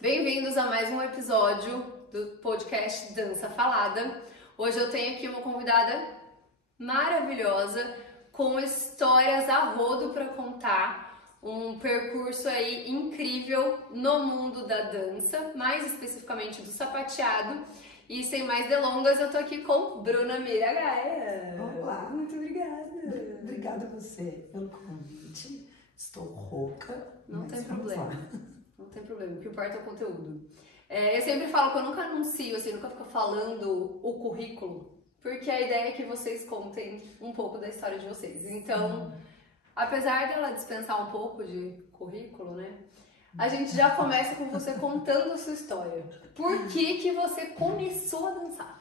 Bem-vindos a mais um episódio do podcast Dança Falada. Hoje eu tenho aqui uma convidada maravilhosa com histórias a rodo para contar, um percurso aí incrível no mundo da dança, mais especificamente do sapateado. E sem mais delongas, eu tô aqui com Bruna Miragaia. Olá, muito obrigada. Obrigada a você pelo convite. Estou rouca. Não tem problema. Não tem problema, o que importa é o conteúdo. Eu sempre falo que eu nunca anuncio, assim, nunca fico falando o currículo, porque a ideia é que vocês contem um pouco da história de vocês. Então, apesar dela dispensar um pouco de currículo, né? A gente já começa com você contando a sua história. Por que você começou a dançar?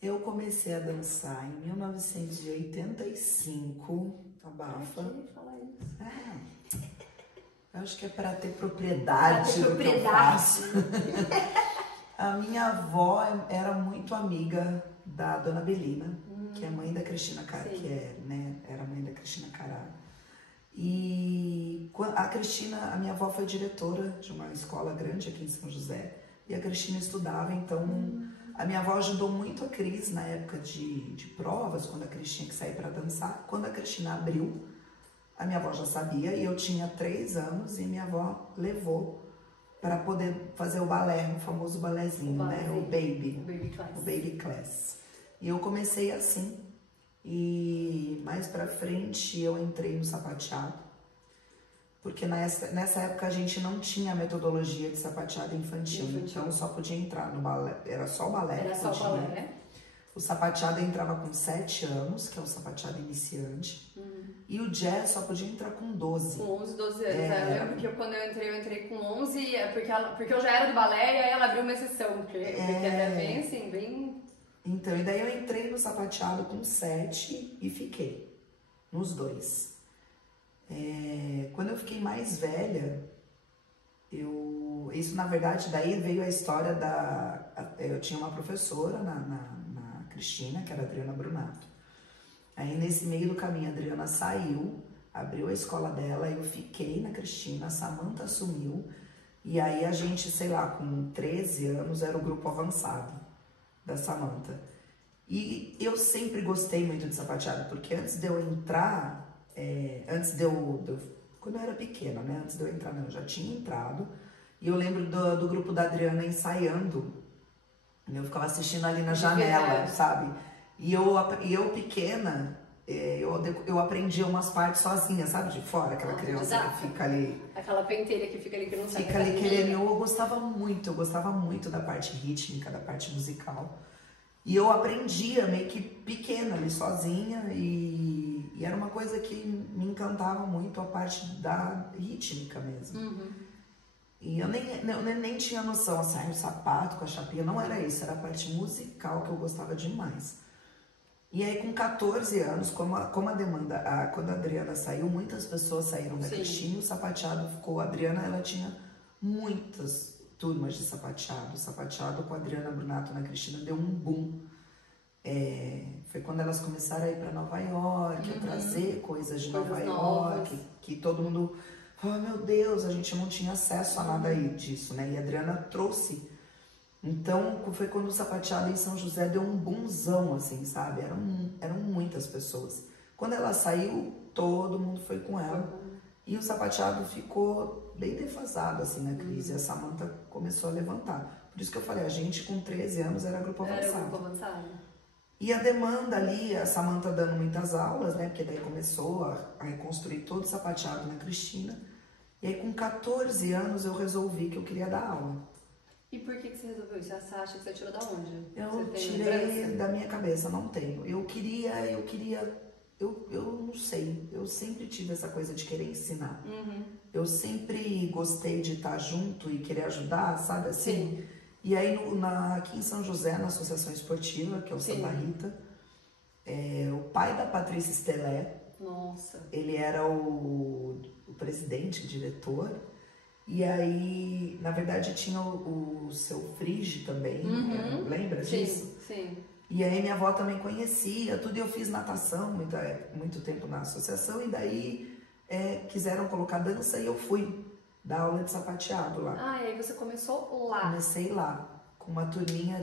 Eu comecei a dançar em 1985. Abafa. Falar isso. Eu acho que é para ter propriedade do que eu faço. A minha avó era muito amiga da Dona Belina, que é mãe da Cristina Cará, era mãe da Cristina Cará. E a Cristina, a minha avó foi diretora de uma escola grande aqui em São José, e a Cristina estudava, então a minha avó ajudou muito a Cris na época de provas, quando a Cris tinha que sair para dançar. Quando a Cristina abriu, a minha avó já sabia, e eu tinha 3 anos, e minha avó levou para poder fazer o balé, o famoso balézinho, né? O Baby. O Baby Class. E eu comecei assim. E mais pra frente eu entrei no sapateado, porque nessa época a gente não tinha metodologia de sapateado infantil. Então só podia entrar no balé, era só balé. Era só balé. O sapateado entrava com 7 anos, que é o sapateado iniciante, e o jazz só podia entrar com 12. Com 11, 12 anos. Eu lembro que quando eu entrei com 11, porque eu já era do balé, e aí ela abriu uma exceção, porque era bem assim, bem... Então, e daí eu entrei no sapateado com 7 e fiquei nos 2. Quando eu fiquei mais velha, isso na verdade, daí veio a história eu tinha uma professora na Cristina, que era a Adriana Brunato. Aí nesse meio do caminho a Adriana saiu, abriu a escola dela, eu fiquei na Cristina, a Samantha assumiu, e aí a gente, sei lá, com 13 anos era o grupo avançado da Samantha. E eu sempre gostei muito de sapateado, porque antes de eu entrar, quando eu era pequena, né? Antes de eu entrar, não, eu já tinha entrado. E eu lembro do grupo da Adriana ensaiando. Eu ficava assistindo ali na janela, sabe? E eu pequena, eu aprendia umas partes sozinha, sabe? De fora, aquela criança que fica ali. Aquela pentelha que fica ali que não sabe. Fica ali querendo. Eu gostava muito da parte rítmica, da parte musical. E eu aprendia meio que pequena ali, sozinha, e era uma coisa que me encantava muito, a parte da rítmica mesmo. E eu nem tinha noção, assim, o sapato com a chapinha, não era isso, era a parte musical que eu gostava demais. E aí com 14 anos, quando a Adriana saiu, muitas pessoas saíram da Cristina, o sapateado ficou, a Adriana, ela tinha muitas turmas de sapateado. O sapateado com a Adriana Brunato na Cristina deu um boom. Foi quando elas começaram a ir para Nova York, a trazer coisas de Nova York, que todo mundo falou, meu Deus, a gente não tinha acesso a nada disso, né? E a Adriana trouxe. Então, foi quando o sapateado em São José deu um boomzão, assim, sabe? Eram muitas pessoas. Quando ela saiu, todo mundo foi com ela. E o sapateado ficou bem defasado, assim, na crise. A Samantha começou a levantar. Por isso que eu falei, a gente com 13 anos era grupo avançado. Era grupo avançado. E a demanda ali, a Samantha dando muitas aulas, né? Porque daí começou a reconstruir todo o sapateado na Cristina. E aí com 14 anos eu resolvi que eu queria dar aula. E por que você resolveu isso? Você acha que você tirou da onde? Eu tirei da minha cabeça, não tenho. Eu não sei, eu sempre tive essa coisa de querer ensinar. Eu sempre gostei de estar junto e querer ajudar, sabe assim? Sim. E aí aqui em São José, na Associação Esportiva, que é o Santa Rita, o pai da Patrícia Estelé, ele era o presidente, o diretor, e aí, na verdade, tinha o seu Frige também, lembra disso? Sim. E aí minha avó também conhecia, tudo, e eu fiz natação muito tempo na associação, e daí quiseram colocar dança e eu fui. dar aula de sapateado lá. Ah, e aí você começou lá. Comecei lá. Com uma turminha,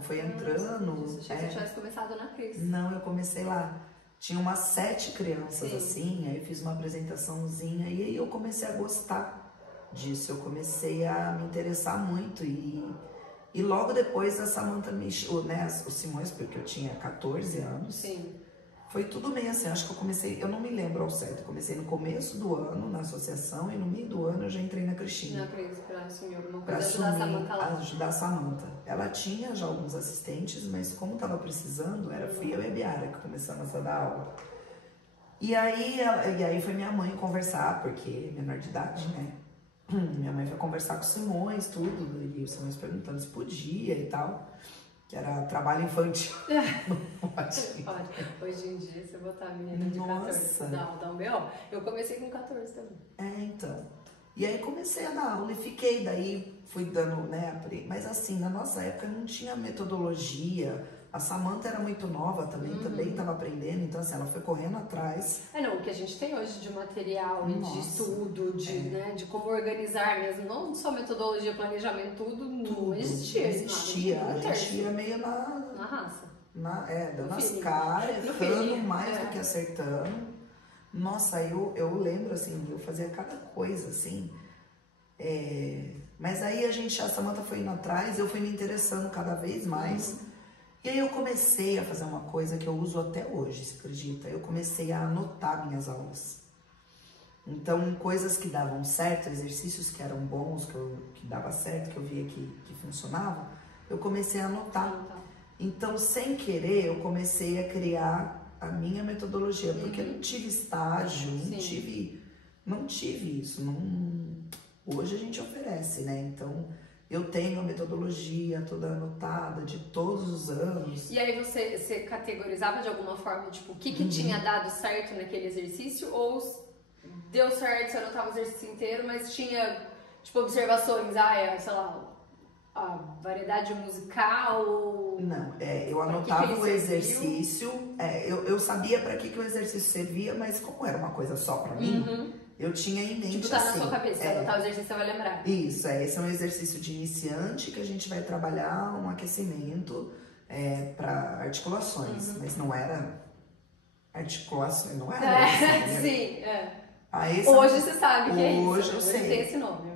foi entrando. Você tivesse começado na Cris. Não, eu comecei lá. Tinha umas 7 crianças, sim, assim, aí fiz uma apresentaçãozinha e aí eu comecei a gostar disso. Eu comecei a me interessar muito e logo depois a Samantha né, o Simões, porque eu tinha 14 anos. Sim. Foi tudo meio assim, acho que eu comecei, eu não me lembro ao certo, eu comecei no começo do ano na associação e no meio do ano eu já entrei na Cristina. Na Cris, pra assumir alguma coisa, ajudar a Samantha lá. Ajudar a Samantha. Ela tinha já alguns assistentes, mas como tava precisando, fui eu e a Biara que começamos a dar aula. E aí foi minha mãe conversar, porque menor de idade, né? Minha mãe foi conversar com o Simões, tudo, e o Simões perguntando se podia e tal. Que era trabalho infantil. Pode. Hoje em dia, você botar a menina de 14, dá um B.O. Eu comecei com 14 também. Então. E aí comecei a dar aula e fiquei, daí fui dando, né? Mas assim, na nossa época não tinha metodologia. A Samantha era muito nova também estava aprendendo, então assim, ela foi correndo atrás. Não, o que a gente tem hoje de material, de estudo, né, de como organizar mesmo, não só metodologia, planejamento, tudo não existia. Não existia, a gente ia meio na raça. Dando as caras, errando mais do que acertando. Nossa, eu lembro assim, eu fazia cada coisa assim. Mas aí a Samantha foi indo atrás, eu fui me interessando cada vez mais. E aí eu comecei a fazer uma coisa que eu uso até hoje, você acredita? Eu comecei a anotar minhas aulas. Então, coisas que davam certo, exercícios que eram bons, que dava certo, que eu via que funcionava, eu comecei a anotar. Então, sem querer, eu comecei a criar a minha metodologia, porque eu não tive estágio, não tive isso. Hoje a gente oferece, né? Então, eu tenho a metodologia toda anotada de todos os anos. E aí você categorizava de alguma forma, tipo, o que tinha dado certo naquele exercício? Ou deu certo, você anotava o exercício inteiro, mas tinha, tipo, observações, sei lá, a variedade musical? Não, eu anotava o exercício, eu sabia para que o exercício servia, mas como era uma coisa só para mim, eu tinha em mente. Tipo, tá na sua cabeça, anotar o exercício você vai lembrar. Isso, esse é um exercício de iniciante que a gente vai trabalhar um aquecimento para articulações, mas não era articulações, não era. Sim, Aí, hoje você sabe que é isso. Hoje eu sei. Tem esse nome.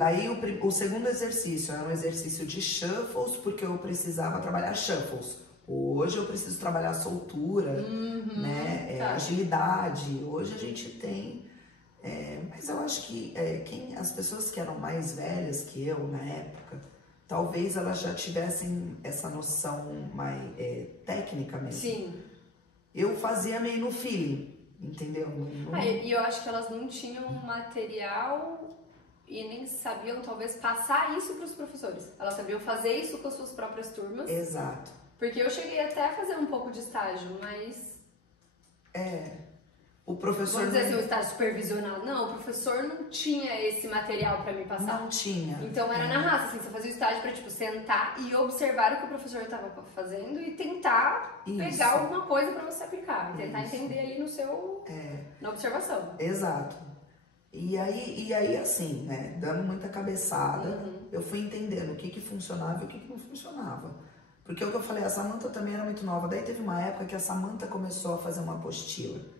Aí o segundo exercício era um exercício de shuffles, porque eu precisava trabalhar shuffles. Hoje eu preciso trabalhar soltura, né? Agilidade. Hoje a gente tem. Mas eu acho que as pessoas que eram mais velhas que eu na época, talvez elas já tivessem essa noção mais técnica mesmo. Sim. Eu fazia meio no feeling, entendeu? E eu acho que elas não tinham material e nem sabiam, talvez, passar isso para os professores. Elas sabiam fazer isso com as suas próprias turmas. Exato. Porque eu cheguei até a fazer um pouco de estágio, mas... O professor... Vamos dizer assim, um estágio supervisionado. Não, o professor não tinha esse material para me passar. Não tinha. Então era na raça, assim, você fazia o estágio para, tipo, sentar e observar o que o professor estava fazendo e tentar pegar alguma coisa para você aplicar. E tentar entender ali no seu... na observação. Exato. E aí assim, né, dando muita cabeçada, eu fui entendendo o que funcionava e o que não funcionava. Porque o que eu falei, a Samantha também era muito nova. Daí teve uma época que a Samantha começou a fazer uma apostila.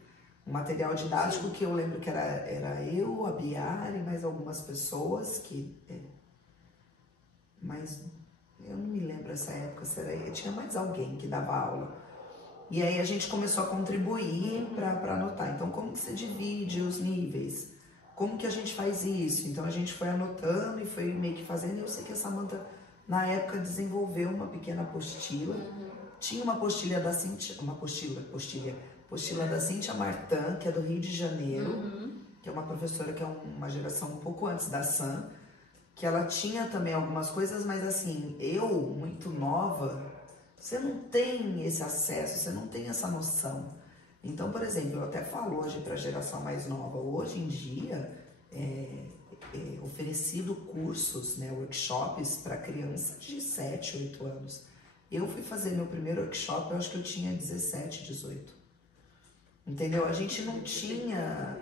Um material didático que eu lembro que era eu, a Biara e mais algumas pessoas que... Mas eu não me lembro essa época, tinha mais alguém que dava aula. E aí a gente começou a contribuir para anotar. Então, como que você divide os níveis? Como que a gente faz isso? Então, a gente foi anotando e foi meio que fazendo. E eu sei que a Samantha, na época, desenvolveu uma pequena apostila. Tinha uma apostila da Cintia... Apostila da Cíntia Martin, que é do Rio de Janeiro, que é uma professora que é uma geração um pouco antes da Sam, que ela tinha também algumas coisas, mas assim, eu, muito nova, você não tem esse acesso, você não tem essa noção. Então, por exemplo, eu até falo hoje para a geração mais nova, hoje em dia é oferecido cursos, né, workshops para crianças de 7, 8 anos. Eu fui fazer meu primeiro workshop, eu acho que eu tinha 17, 18. Entendeu? A gente não tinha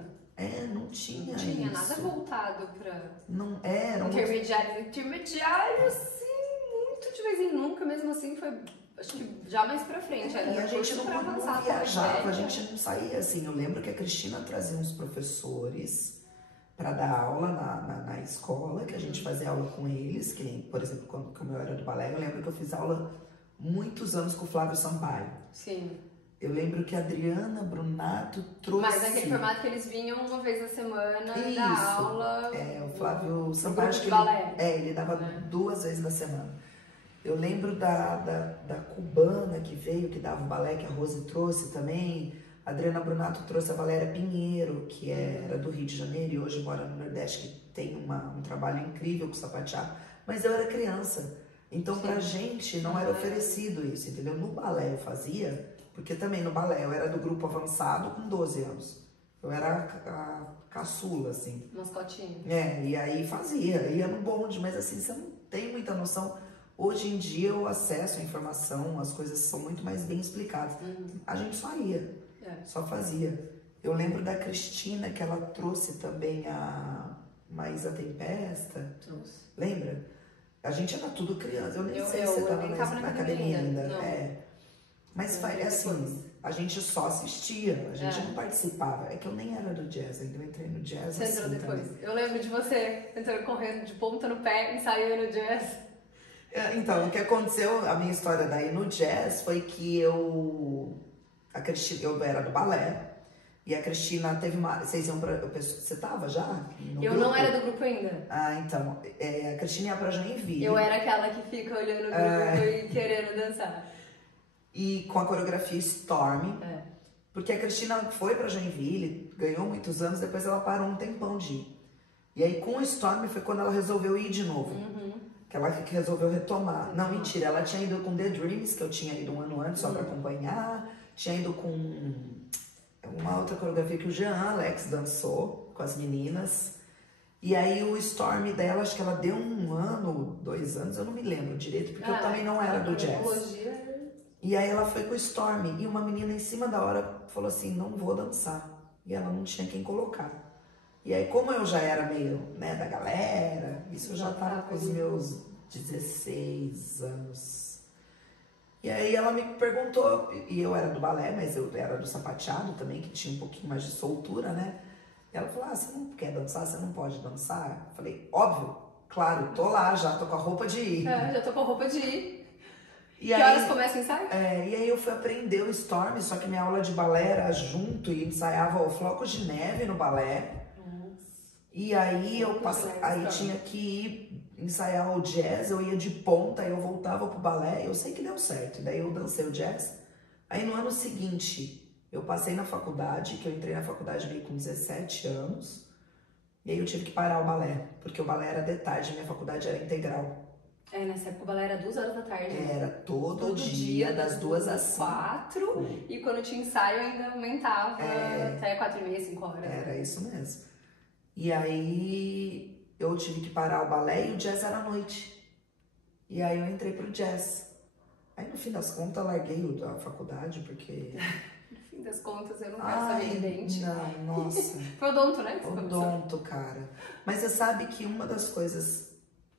Não tinha Não tinha isso. nada voltado pra Não era. intermediários. Intermediários, sim, muito de vez em nunca, mesmo assim foi, acho que já mais pra frente. Era E a gente curso não, pra não avançar, viajava, pra a gente não saía assim. Eu lembro que a Cristina trazia uns professores para dar aula na escola, que a gente fazia aula com eles, que, por exemplo, como eu era do balé, eu lembro que eu fiz aula muitos anos com o Flávio Sampaio. Sim. Eu lembro que a Adriana Brunato trouxe... Mas naquele formato que eles vinham uma vez na semana Isso. dar aula. O Flávio Sampaio, acho que ele dava 2 vezes na semana. Eu lembro da cubana que veio, que dava o balé, que a Rose trouxe também. A Adriana Brunato trouxe a Valéria Pinheiro, que era do Rio de Janeiro e hoje mora no Nordeste, que tem um trabalho incrível com sapateado. Mas eu era criança, então pra gente não era oferecido isso, entendeu? No balé eu fazia, porque também no balé eu era do grupo avançado com 12 anos. Eu era a caçula, assim. Mascotinho. E aí fazia, ia no bonde, mas assim, você não tem muita noção. Hoje em dia o acesso à informação, as coisas são muito mais bem explicadas. A gente só ia, só fazia. Eu lembro da Cristina, que ela trouxe também a Maísa Tempesta. Trouxe. Lembra? A gente era tudo criança. Eu nem sei se eu você estava tava na academia ainda. Não. Mas assim, a gente só assistia, a gente não participava. É que eu nem era do jazz, ainda eu entrei no jazz. Você entrou depois. Também. Eu lembro de você entrando correndo de ponta no pé, ensaiando jazz. Então, o que aconteceu, a minha história daí no jazz foi que eu era do balé. E a Cristina teve uma... Vocês iam pra... Você tava já? Eu não era do grupo ainda. Então. A Cristina ia pra Joinville. Eu era aquela que fica olhando o grupo e querendo dançar. E com a coreografia Storm. Porque a Cristina foi pra Joinville, ganhou muitos anos, depois ela parou um tempão de ir. E aí com o Storm foi quando ela resolveu ir de novo. Que ela que resolveu retomar. Não, mentira, ela tinha ido com The Dreams, que eu tinha ido 1 ano antes só pra acompanhar. Tinha ido com uma outra coreografia que o Jean Alex dançou com as meninas. E aí o Storm dela, acho que ela deu 1 ano, 2 anos, eu não me lembro direito, porque eu também não era do jazz. E aí ela foi com o Storm e uma menina em cima da hora falou assim, não vou dançar. E ela não tinha quem colocar. E aí como eu já era meio, da galera, isso eu já tava com os meus 16 anos. E aí ela me perguntou, e eu era do balé, mas eu era do sapateado também, que tinha um pouquinho mais de soltura, né? E ela falou, você não quer dançar? Você não pode dançar? Eu falei, óbvio, claro, tô lá, já tô com a roupa de ir. Já tô com a roupa de ir. E que aí, horas começa o ensaio? E aí eu fui aprender o Storm, só que minha aula de balé era junto e ensaiava o Flocos de Neve no balé. E aí eu aí tinha que ir ensaiar o jazz, eu ia de ponta, aí eu voltava pro balé, eu sei que deu certo, e daí eu dancei o jazz. Aí no ano seguinte, eu passei na faculdade, que eu entrei na faculdade meio com 17 anos, e aí eu tive que parar o balé, porque o balé era de tarde, minha faculdade era integral. Nessa época o balé era 2 horas da tarde. Era todo dia, das 2 às 4, e quando tinha ensaio ainda aumentava até 4h30, 5 horas. Era isso mesmo. E aí eu tive que parar o balé e o jazz era à noite. E aí eu entrei pro jazz. Aí no fim das contas eu larguei a faculdade porque... No fim das contas eu não quero saber de dente. Não, nossa. Foi odonto, né? Odonto, cara. Mas você sabe que uma das coisas...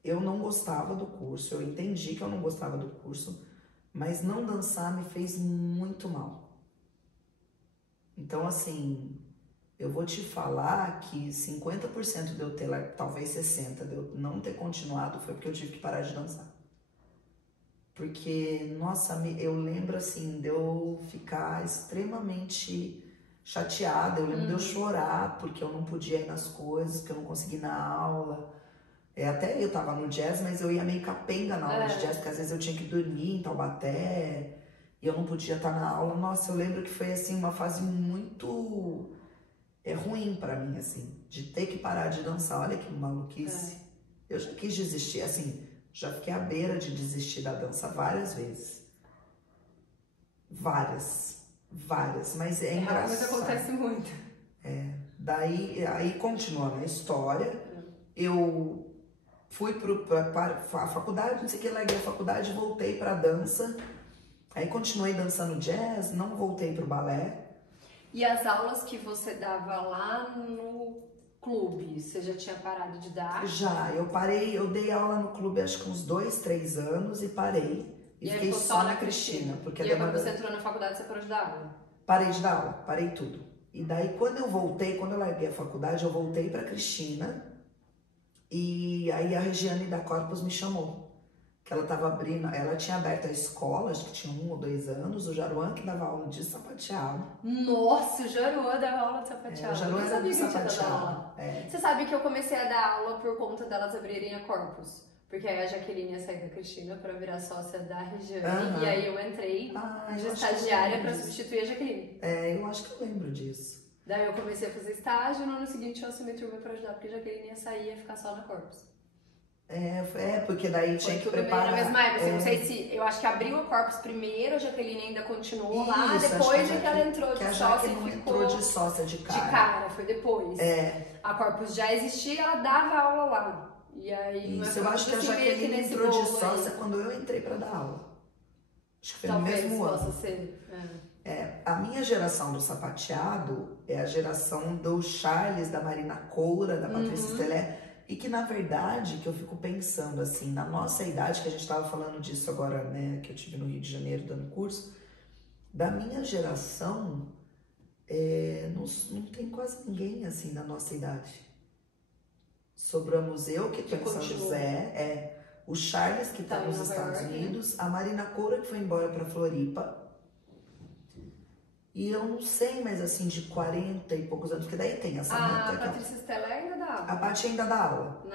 Eu não gostava do curso, eu entendi que eu não gostava do curso, mas não dançar me fez muito mal. Então assim... Eu vou te falar que 50% de eu ter, talvez 60%, de eu não ter continuado foi porque eu tive que parar de dançar. Porque, nossa, eu lembro assim, de eu ficar extremamente chateada, eu lembro de eu chorar porque eu não podia ir nas coisas, porque eu não consegui ir na aula. Até eu tava no jazz, mas eu ia meio capenga na aula de jazz, porque às vezes eu tinha que dormir em Taubaté, e eu não podia estar na aula. Nossa, eu lembro que foi assim uma fase muito... ruim pra mim, assim, de ter que parar de dançar. Olha que maluquice. Eu já quis desistir, assim, já fiquei à beira de desistir da dança várias vezes. Várias, mas é engraçado. Mas acontece muito. Daí, aí continuando a história, eu fui pra a faculdade, não sei o que, larguei a faculdade, voltei pra dança. Aí continuei dançando jazz, não voltei pro balé. E as aulas que você dava lá no clube, você já tinha parado de dar? Já, eu dei aula no clube acho que uns 2, 3 anos e parei. E aí fiquei ficou só na Cristina. Porque e aí quando você entrou na faculdade, você parou de dar aula? Parei de dar aula, parei tudo. E daí quando eu larguei a faculdade, eu voltei pra Cristina. E aí a Regiane da Corpus me chamou. Que ela tava abrindo, ela tinha aberto a escola, acho que tinha 1 ou 2 anos, o Jaruan que dava aula de sapateado. Nossa, o Jaruan dava aula de sapateado. O Jaruan era de sapateado. Você sabe que eu comecei a dar aula por conta delas abrirem a Corpus. Porque aí a Jaqueline ia sair da Cristina pra virar sócia da Regiane. E aí eu entrei de estagiária pra substituir a Jaqueline. Eu acho que eu lembro disso. Daí eu comecei a fazer estágio, no ano seguinte eu assumi turma pra ajudar, porque a Jaqueline ia sair e ia ficar só na Corpus. Porque daí tinha que preparar. Na mesma época, não sei se. Eu acho que abriu a Corpus primeiro, a Jaqueline ainda continuou lá, depois é que ela entrou de sócia e ficou. Entrou de sócia de cara. De cara, foi depois. A Corpus já existia, ela dava aula lá. E aí, isso, eu acho que a Jaqueline entrou de sócia quando eu entrei pra dar aula. Acho que foi no mesmo ano. Possa ser. A minha geração do sapateado é a geração do Charles, da Marina Coura, da Patrícia Estelé. E que, na verdade, que eu fico pensando, assim, na nossa idade, que a gente tava falando disso agora, né, que eu tive no Rio de Janeiro dando curso, da minha geração, não tem quase ninguém, assim, da nossa idade. Sobramos eu, que tô em São José, o Charles, que tá nos Estados Unidos, a Marina Coura, que foi embora pra Floripa, e eu não sei, mas assim, de 40 e poucos anos, porque daí tem essa A Patrícia Estelé ainda dá aula. A Paty ainda dá aula.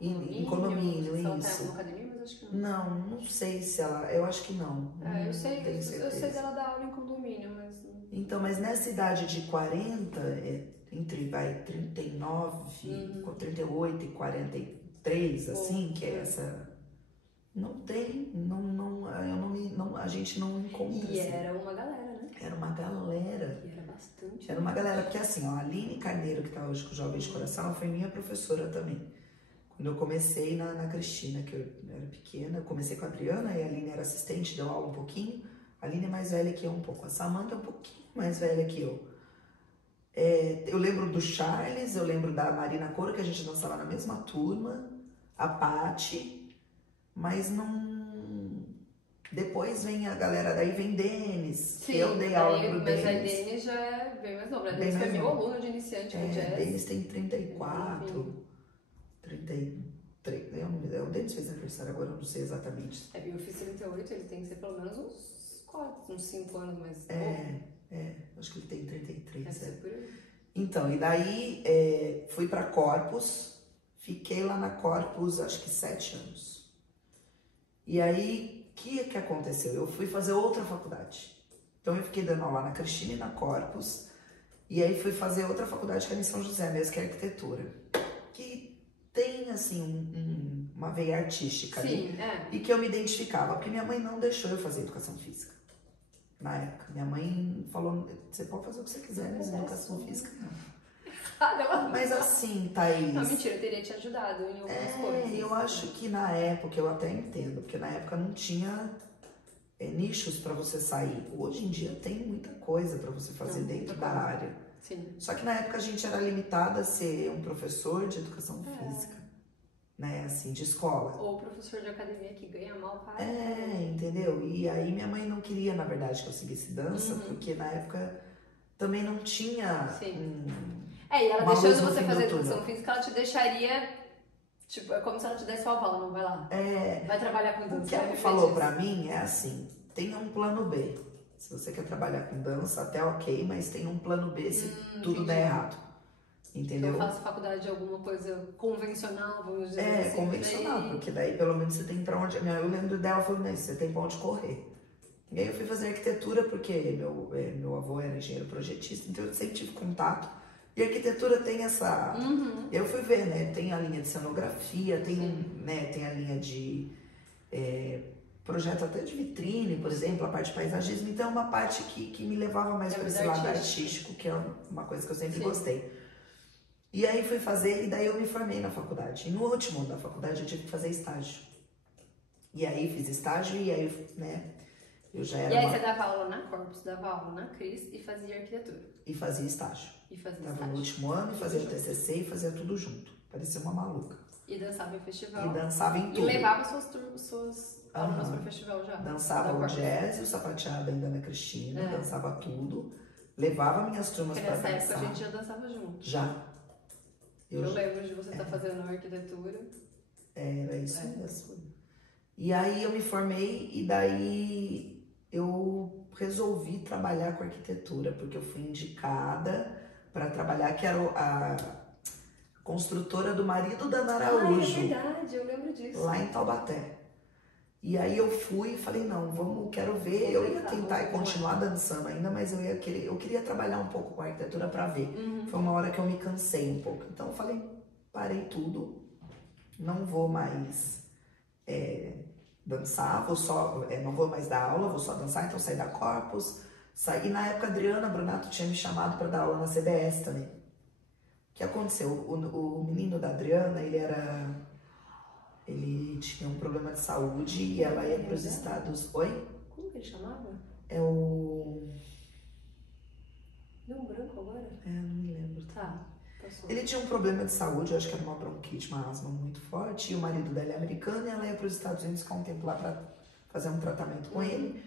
Em condomínio, isso. Tem academia, mas acho que não. Não sei se ela. Eu acho que não. Eu sei dela dar aula em condomínio, mas. Então, mas nessa idade de 40, entre 39, 38 e 43, assim, que é essa. Não tem, a gente não encontra. E assim. era uma galera, né? Era uma galera. E era bastante. Era uma galera, porque assim, ó, a Aline Carneiro, que tá hoje com o Jovem de Coração, ela foi minha professora também. Quando eu comecei na Cristina, que eu era pequena, eu comecei com a Adriana, e a Aline era assistente, deu aula um pouquinho. A Aline é mais velha que eu um pouco. A Samanta é um pouquinho mais velha que eu. Eu lembro do Charles, eu lembro da Marina Coura, que a gente dançava na mesma turma, a Paty. Mas não. Depois vem a galera, daí vem Denis, que eu dei aula pro Denis. Mas a Denis já é bem mais nova. A Denis foi meu aluno de iniciante no jazz. Denis tem 34, 33. O Denis fez aniversário agora, eu não sei exatamente. Eu fiz 38, ele tem que ser pelo menos uns 5 anos mais acho que ele tem 33. Deve ser por aí. Então, e daí fui pra Corpus, fiquei lá na Corpus acho que 7 anos. E aí, o que aconteceu? Eu fui fazer outra faculdade. Então, eu fiquei dando aula na Cristina e na Corpus. E aí, fui fazer outra faculdade que era em São José mesmo, que é arquitetura. Que tem, assim, uma veia artística ali. E que eu me identificava. Porque minha mãe não deixou eu fazer educação física. Na época. Minha mãe falou, você pode fazer o que você quiser, mas educação física não. Mas assim, Thaís... Não, mentira, eu teria te ajudado em algumas coisas. Eu acho que na época, eu até entendo, porque na época não tinha nichos para você sair. Hoje em dia tem muita coisa para você fazer dentro da área. Sim. Só que na época a gente era limitada a ser um professor de educação física, né, assim, de escola. Ou professor de academia que ganha mal para. Entendeu? E aí minha mãe não queria, na verdade, que eu seguisse dança, porque na época também não tinha... E ela deixando você fazer educação física, ela te deixaria, tipo, é como se ela te desse o aval, não vai lá. Vai trabalhar com dança. O que ela falou pra mim é assim, tenha um plano B. Se você quer trabalhar com dança, até ok, mas tem um plano B se tudo der errado. Entendeu? Então eu faço faculdade de alguma coisa convencional, vamos dizer assim. Convencional, porque daí pelo menos você tem pra onde... Eu lembro dela falando isso, você tem pra onde correr. E aí eu fui fazer arquitetura porque meu avô era engenheiro projetista, então eu sempre tive contato. E a arquitetura tem essa... Eu fui ver, né? Tem a linha de cenografia, tem a linha de projeto até de vitrine, por exemplo, a parte de paisagismo. Então é uma parte que me levava mais para esse lado artístico, que é uma coisa que eu sempre gostei. E aí fui fazer, e daí eu me formei na faculdade. E no último ano da faculdade eu tive que fazer estágio. E aí fiz estágio, e aí, né? Eu já E era aí uma... você dava aula na Corpus, dava aula na Cris e fazia arquitetura. E fazia estágio. E fazia Tava estágio. no último ano e fazia o TCC e fazia tudo junto. Parecia uma maluca. E dançava em festival. E dançava em tudo. E levava suas alunas pro festival já. Dançava o jazz, o sapateado ainda na Cristina, dançava tudo. Levava minhas turmas pra dançar. Nessa época a gente já dançava junto. Já. Eu lembro de você estar fazendo arquitetura. Era isso mesmo. E aí eu me formei e daí eu resolvi trabalhar com arquitetura, porque eu fui indicada para trabalhar, que era a construtora do marido da Ana Araújo. É verdade, eu lembro disso. Lá em Taubaté. E aí eu fui e falei, não, quero ver, eu ia tentar continuar dançando ainda, mas eu queria trabalhar um pouco com a arquitetura para ver. Foi uma hora que eu me cansei um pouco. Então eu falei, parei tudo, não vou mais dançar, não vou mais dar aula, vou só dançar, então saí da Corpus. E na época a Adriana Brunato tinha me chamado para dar aula na CBS também. O que aconteceu? O menino da Adriana, ele tinha um problema de saúde e ela ia para os Estados... Oi? Como que ele chamava? É o... Deu um branco agora? Não me lembro. Tá, passou. Ele tinha um problema de saúde, eu acho que era uma bronquite, uma asma muito forte, e o marido dela é americano e ela ia para os Estados Unidos ficar um tempo lá para fazer um tratamento com ele.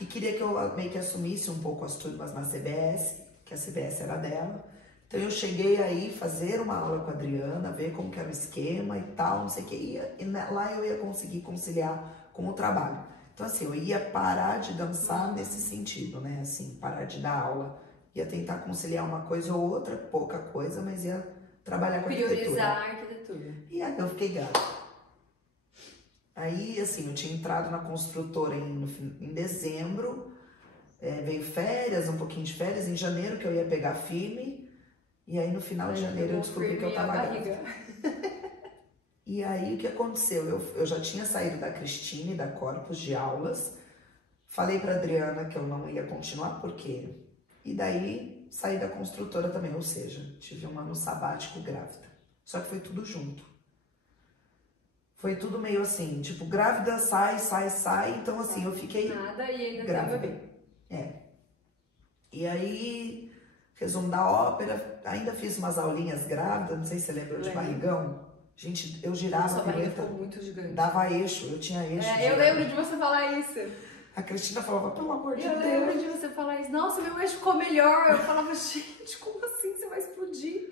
E queria que eu meio que assumisse um pouco as turmas na CBS, que a CBS era dela. Então eu cheguei aí fazer uma aula com a Adriana, ver como que era o esquema e tal, não sei o que. E lá eu ia conseguir conciliar com o trabalho. Então assim, eu ia parar de dançar nesse sentido, né? Assim, parar de dar aula. Ia tentar conciliar uma coisa ou outra, pouca coisa, mas ia trabalhar com a arquitetura. Priorizar a arquitetura. E aí eu fiquei grávida. Aí, assim, eu tinha entrado na construtora em dezembro, veio férias, um pouquinho de férias, em janeiro que eu ia pegar firme. E aí no final de janeiro eu descobri que eu tava grávida. E aí o que aconteceu? Eu já tinha saído da Cristina e da Corpus de aulas. Falei pra Adriana que eu não ia continuar, por quê? E daí saí da construtora também, ou seja, tive um ano sabático grávida. Só que foi tudo junto. Foi tudo meio assim, tipo, grávida, sai. Então assim, eu fiquei nada e ainda grávida. E aí... Resumo da ópera, ainda fiz umas aulinhas grávidas, não sei se você lembra de barrigão. Gente, eu girava a pirueta, muito gigante. Dava eixo, eu tinha eixo. Eu lembro de você falar isso. A Cristina falava, pelo amor de Deus. Eu lembro de você falar isso. Nossa, meu eixo ficou melhor. Eu falava, gente, como assim você vai explodir?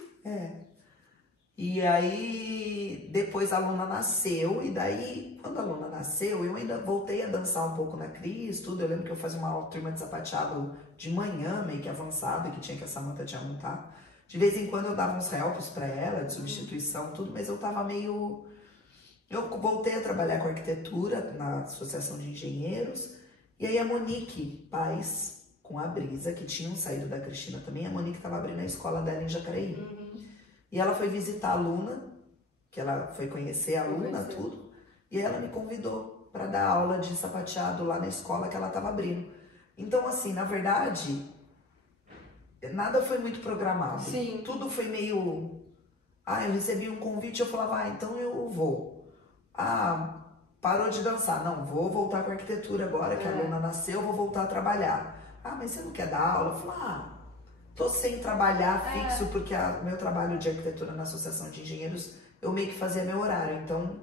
E aí, depois a Luna nasceu, e daí, quando a Luna nasceu, eu ainda voltei a dançar um pouco na Cris, tudo. Eu lembro que eu fazia uma turma de sapateado de manhã, meio que avançada, que tinha que a Samantha tinha montar. De vez em quando eu dava uns helps pra ela, de substituição, tudo, mas eu tava meio... Eu voltei a trabalhar com arquitetura na Associação de Engenheiros, e aí a Monique Paz, com a Brisa, que tinham saído da Cristina também, a Monique tava abrindo a escola dela em Jacareí. E ela foi visitar a Luna, que ela foi conhecer a Luna, tudo. E ela me convidou para dar aula de sapateado lá na escola que ela estava abrindo. Então, assim, na verdade, nada foi muito programado. Sim. Tudo foi meio... eu recebi um convite, eu falava, então eu vou. Parou de dançar. Não, vou voltar com a arquitetura agora, que a Luna nasceu, vou voltar a trabalhar. Mas você não quer dar aula? Eu falei, tô sem trabalhar fixo, porque o meu trabalho de arquitetura na Associação de Engenheiros, eu meio que fazia meu horário, então...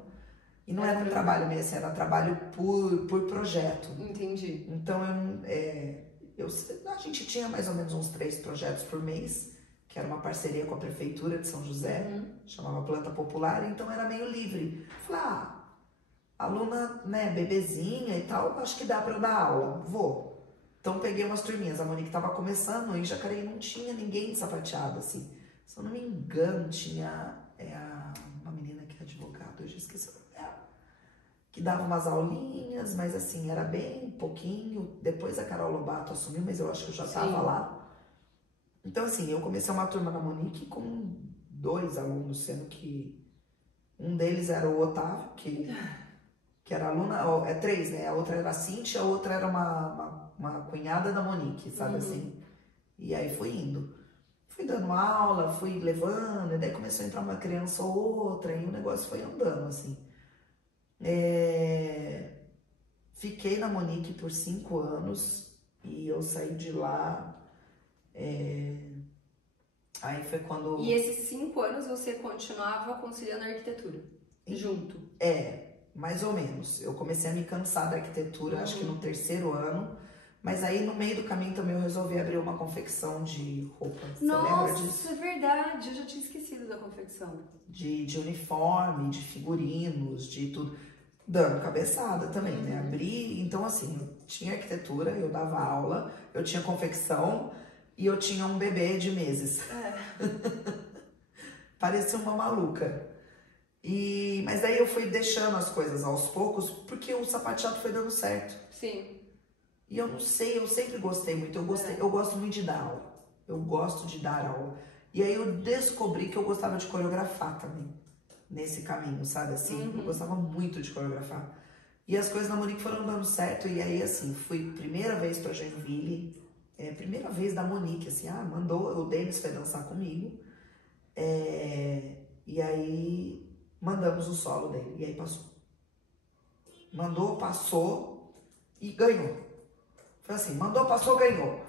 E não era um trabalho meio assim, era trabalho por projeto. Entendi. Então, a gente tinha mais ou menos uns 3 projetos por mês, que era uma parceria com a Prefeitura de São José, chamava Planta Popular, então era meio livre. Falei, aluna, né, bebezinha e tal, acho que dá pra eu dar aula, vou. Então peguei umas turminhas, a Monique tava começando, em Jacareí não tinha ninguém sapateado, assim. Se eu não me engano, tinha uma menina que é advogada, eu já esqueci o nome dela, que dava umas aulinhas, mas assim, era bem pouquinho. Depois a Carol Lobato assumiu, mas eu acho que eu já tava lá. Então assim, eu comecei uma turma na Monique com 2 alunos, sendo que um deles era o Otávio, que era aluna, 3, né? A outra era a Cintia, a outra era uma cunhada da Monique, sabe assim? E aí fui indo. Fui dando aula, fui levando, e daí começou a entrar uma criança ou outra, e o negócio foi andando, assim. Fiquei na Monique por 5 anos e eu saí de lá. Aí foi quando. E esses 5 anos você continuava conciliando a arquitetura? Junto? Mais ou menos. Eu comecei a me cansar da arquitetura, acho que no 3º ano. Mas aí no meio do caminho também eu resolvi abrir uma confecção de roupa. Você lembra disso? Nossa, é verdade. Eu já tinha esquecido da confecção. De uniforme, de figurinos, de tudo. Dando cabeçada também, né? Abri, então assim, eu tinha arquitetura, eu dava aula, eu tinha confecção e eu tinha um bebê de meses. Parecia uma maluca. Mas daí eu fui deixando as coisas aos poucos, porque o sapateado foi dando certo. Sim. E eu não sei, eu sempre gostei muito, eu gosto muito de dar aula. Eu gosto de dar aula. E aí eu descobri que eu gostava de coreografar também. Nesse caminho, sabe assim? Eu gostava muito de coreografar. E as coisas na Monique foram dando certo. E aí, assim, fui primeira vez pra Joinville. Primeira vez da Monique, assim. Mandou, o Denis foi dançar comigo. E aí, mandamos o solo dele. E aí passou. Mandou, passou e ganhou. Foi assim, mandou, passou, ganhou.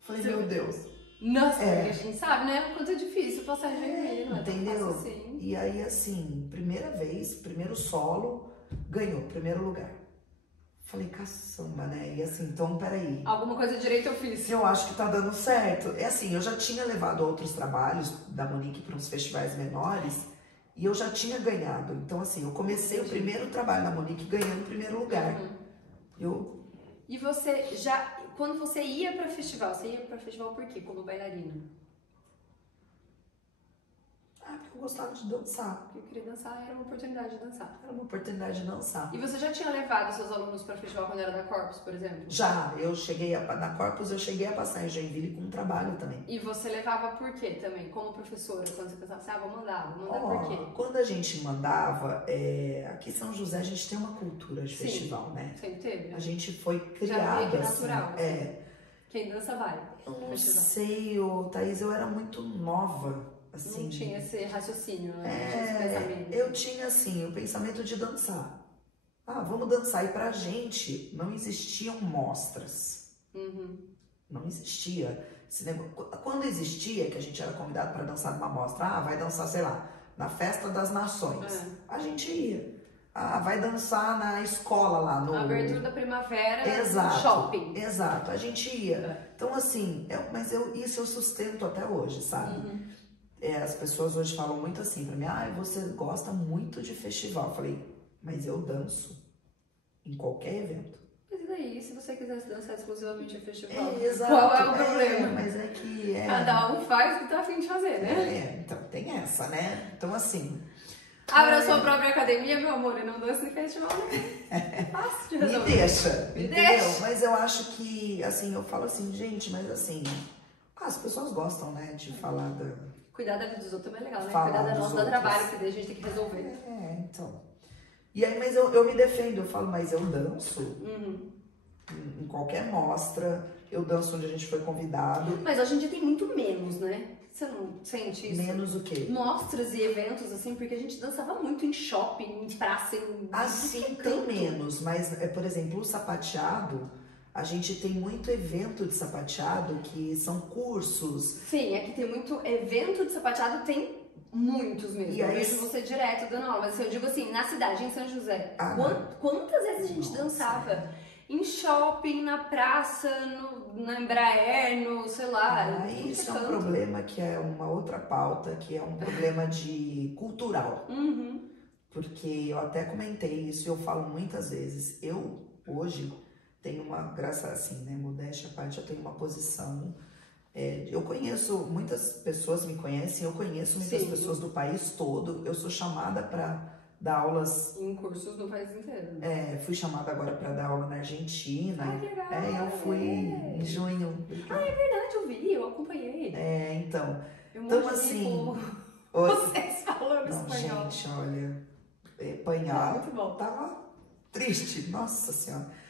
Falei, meu Deus. Nossa, porque a gente sabe, né? O quanto é difícil passar em Joinville, não é? Entendeu? Assim. E aí, assim, primeira vez, primeiro solo, ganhou, primeiro lugar. Falei, caçamba, né? E assim, então, peraí. Alguma coisa direito eu fiz. Eu acho que tá dando certo. É assim, eu já tinha levado outros trabalhos da Monique para uns festivais menores e eu já tinha ganhado. Então, assim, eu comecei o primeiro trabalho da Monique ganhando o primeiro lugar. E você já... Quando você ia pra festival, você ia pra festival por quê? Como bailarina? Porque eu gostava de dançar. Porque eu queria dançar, era uma oportunidade de dançar. Era uma oportunidade de dançar. E você já tinha levado seus alunos pra festival quando era da Corpus, por exemplo? Já, na Corpus eu cheguei a passar em Joinville com um trabalho também. E você levava por quê também? Como professora, quando você pensava assim, vou mandar por quê? Quando a gente mandava, aqui em São José a gente tem uma cultura de festival, né? Sempre teve. A gente foi Já criada meio que natural. assim. Quem dança vai. Eu não sei, Thaís, eu era muito nova. Assim, não tinha esse raciocínio, né? Esse pensamento. Eu tinha, assim, o pensamento de dançar. Vamos dançar. E pra gente, não existiam mostras. Não existia. Quando existia, que a gente era convidado para dançar numa mostra, vai dançar, sei lá, na Festa das Nações. A gente ia. Vai dançar na escola lá no... Abertura da primavera, exato, no shopping. Exato, a gente ia. Então, assim, isso eu sustento até hoje, sabe? As pessoas hoje falam muito assim pra mim, você gosta muito de festival. Eu falei, mas eu danço em qualquer evento. Mas e daí, se você quisesse dançar exclusivamente em festival? Exato, qual é o problema? Mas é que... Cada um faz o que tá afim de fazer, né? Então tem essa, né? Então assim... Abra sua própria academia, meu amor, e não dança em festival, né? É fácil de resolver. Me deixa. Mas eu acho que, assim, eu falo assim, gente, mas assim... as pessoas gostam, né, de falar da... Cuidar da vida dos outros também é legal, né? Falar Cuidar da nossa, dá trabalho, que daí a gente tem que resolver. Então. E aí, mas eu me defendo, eu falo, mas eu danço em qualquer mostra, eu danço onde a gente foi convidado. Mas hoje em dia tem muito menos, né? Você não sente isso? Menos o quê? Mostras e eventos, assim, porque a gente dançava muito em shopping, em praça, em... Assim, tem menos, mas, por exemplo, o sapateado... A gente tem muito evento de sapateado que são cursos. Sim, aqui tem muito evento de sapateado, tem muitos mesmo. Eu vejo você direto dando aula, mas eu digo assim, na cidade, em São José, quantas vezes a gente dançava? Em shopping, na praça, na Embraer, sei lá. Isso é um problema que é uma outra pauta, que é um problema cultural. Porque eu até comentei isso e eu falo muitas vezes. Eu, hoje... tenho uma, graça assim, né, modéstia à parte, eu tenho uma posição, eu conheço, muitas pessoas me conhecem, eu conheço muitas pessoas do país todo, eu sou chamada para dar aulas... em cursos do país inteiro. Né? Fui chamada agora para dar aula na Argentina. Que legal! Eu fui em junho. É verdade, eu vi, eu acompanhei. Então... então assim... vocês falando espanhol. Gente, olha, apanhar, muito bom. Tava triste, nossa senhora.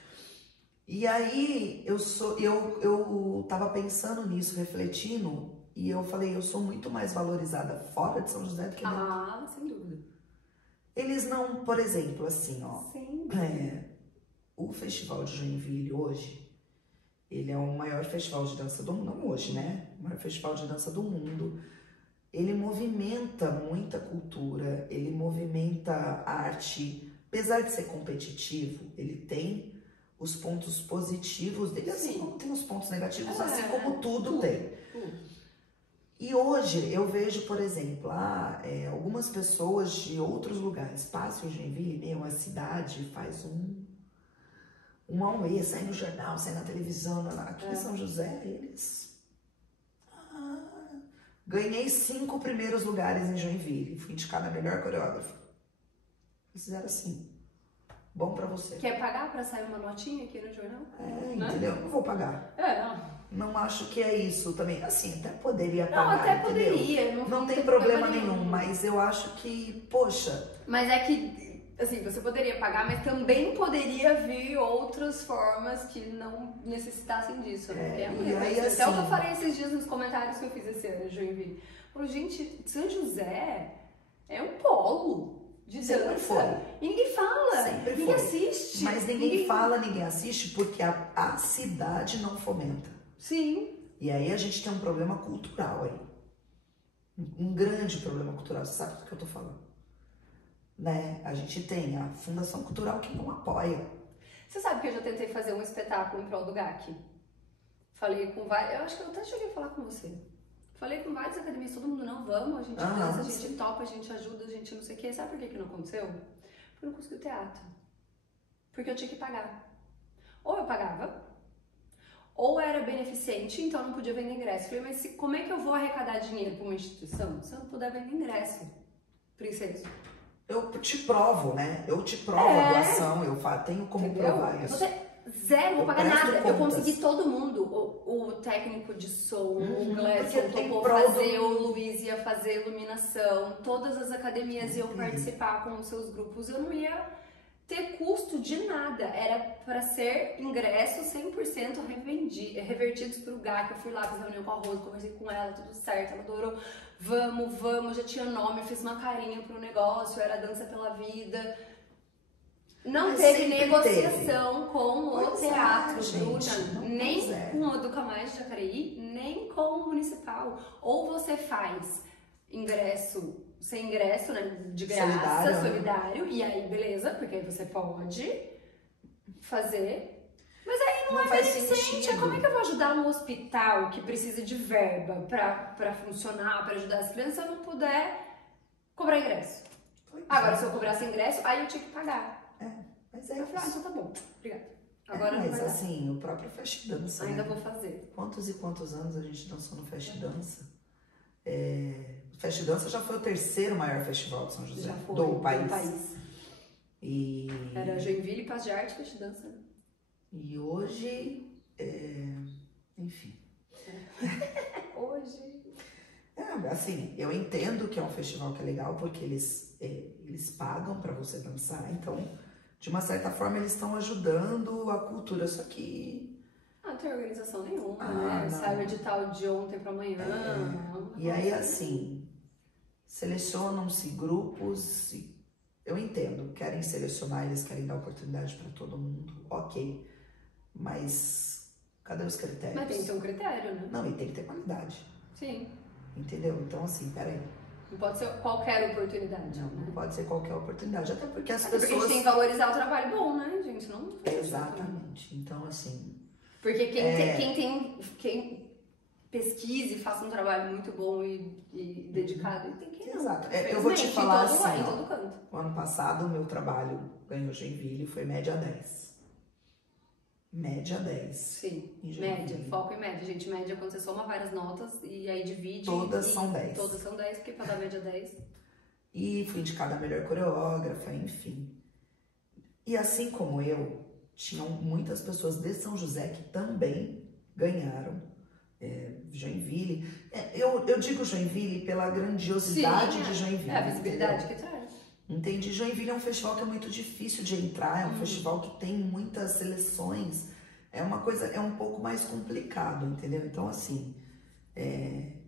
E aí, eu tava pensando nisso, refletindo, e eu falei, eu sou muito mais valorizada fora de São José do que dentro. Sem dúvida. Eles não, por exemplo, assim, Sim. o Festival de Joinville hoje, ele é o maior festival de dança do mundo, não hoje, né? O maior festival de dança do mundo. Ele movimenta muita cultura, ele movimenta arte. Apesar de ser competitivo, ele tem os pontos positivos dele, assim como tem os pontos negativos, assim como tudo tem. E hoje eu vejo, por exemplo, algumas pessoas de outros lugares passam em Joinville, a cidade faz um auê, sai no jornal, sai na televisão, aqui em São José, eles... ganhei 5 primeiros lugares em Joinville, fui indicada a melhor coreógrafa. Eles fizeram assim, bom pra você. Quer pagar pra sair uma notinha aqui no jornal? Entendeu? Não vou pagar. Não acho que é isso também. Assim, até poderia pagar, não, até entendeu? poderia. Não tem problema nenhum, mas eu acho que, poxa... Mas é que, assim, você poderia pagar, mas também poderia vir outras formas que não necessitassem disso, né? Até o que eu falei esses dias nos comentários que eu fiz esse ano, Joinville. Falei, gente, São José é um polo de dança. E ninguém fala, ninguém assiste. Mas ninguém fala, ninguém assiste porque a cidade não fomenta. Sim. E aí a gente tem um problema cultural aí. Um grande problema cultural, você sabe do que eu tô falando. Né? A gente tem a Fundação Cultural que não apoia. Você sabe que eu já tentei fazer um espetáculo em prol do GAC? Falei com vários, eu acho que eu até cheguei a falar com você. Falei com várias academias, todo mundo, não, vamos, a gente dança, a gente topa, a gente ajuda, a gente não sei o quê. Sabe por que não aconteceu? Porque eu não consegui o teatro. Porque eu tinha que pagar. Ou eu pagava, ou era beneficente, então eu não podia vender ingresso. Falei, mas como é que eu vou arrecadar dinheiro para uma instituição se eu não puder vender ingresso, princesa? Eu te provo, né? Eu te provo a doação, eu tenho como provar isso. Zero, não vou pagar nada. Eu consegui todo mundo. O técnico de som, o Gleison topou fazer, o Luiz ia fazer iluminação, todas as academias iam participar com os seus grupos. Eu não ia ter custo de nada. Era para ser ingressos 100% revertidos para o GAC. Eu fui lá, fiz reunião com a Rosa, conversei com ela, tudo certo. Ela adorou. Vamos, já tinha nome, fiz uma carinha pro negócio, era Dança pela Vida. Não teve negociação com o teatro, Bruna, nem com o Educa Mais de Jacareí, nem com o municipal. Ou você faz ingresso, sem ingresso, né, de graça, solidário, e aí beleza, porque aí você pode fazer. Mas aí não é beneficente. Como é que eu vou ajudar um hospital que precisa de verba pra funcionar, pra ajudar as crianças, se eu não puder cobrar ingresso? Agora, se eu cobrasse ingresso, aí eu tinha que pagar. Mas eu falei, então tá bom, obrigada. Agora mas assim, o próprio Fest Dança. Ainda vou fazer. Quantos e quantos anos a gente dançou no Fest Dança? O Fest Dança já foi o 3º maior festival de São José do país. E... Era Joinville, Paz de Arte, Fest Dança. E hoje, enfim. Hoje... assim, eu entendo que é um festival que é legal porque eles pagam pra você dançar, então, de uma certa forma, eles estão ajudando a cultura, só que... Não tem organização nenhuma, né? Sai o edital de ontem pra amanhã. E aí, assim, selecionam-se grupos, eu entendo, querem selecionar, eles querem dar oportunidade pra todo mundo, ok. Mas cadê os critérios? Mas tem que ter um critério, né? Não, e tem que ter qualidade. Sim. Entendeu? Então, assim, peraí. Não pode ser qualquer oportunidade. Não pode ser qualquer oportunidade. Até porque as pessoas... Porque a gente tem que valorizar o trabalho bom, né, gente? Não exatamente. Então, assim... Porque quem pesquise e faça um trabalho muito bom e dedicado, tem que... Exato. Eu vou te falar assim, em todo canto. O ano passado, o meu trabalho ganhou Joinville, foi média 10. Média 10. Sim, média, foco em média. Gente, média quando você soma várias notas e aí divide. Todas são 10. Todas são 10, porque para dar média 10. E fui indicada a melhor coreógrafa, enfim. E assim como eu, tinham muitas pessoas de São José que também ganharam Joinville. Eu digo Joinville pela grandiosidade de Joinville. É a visibilidade que traz. Entendi. Joinville é um festival que é muito difícil de entrar, é um festival que tem muitas seleções, é um pouco mais complicado, entendeu? Então, assim,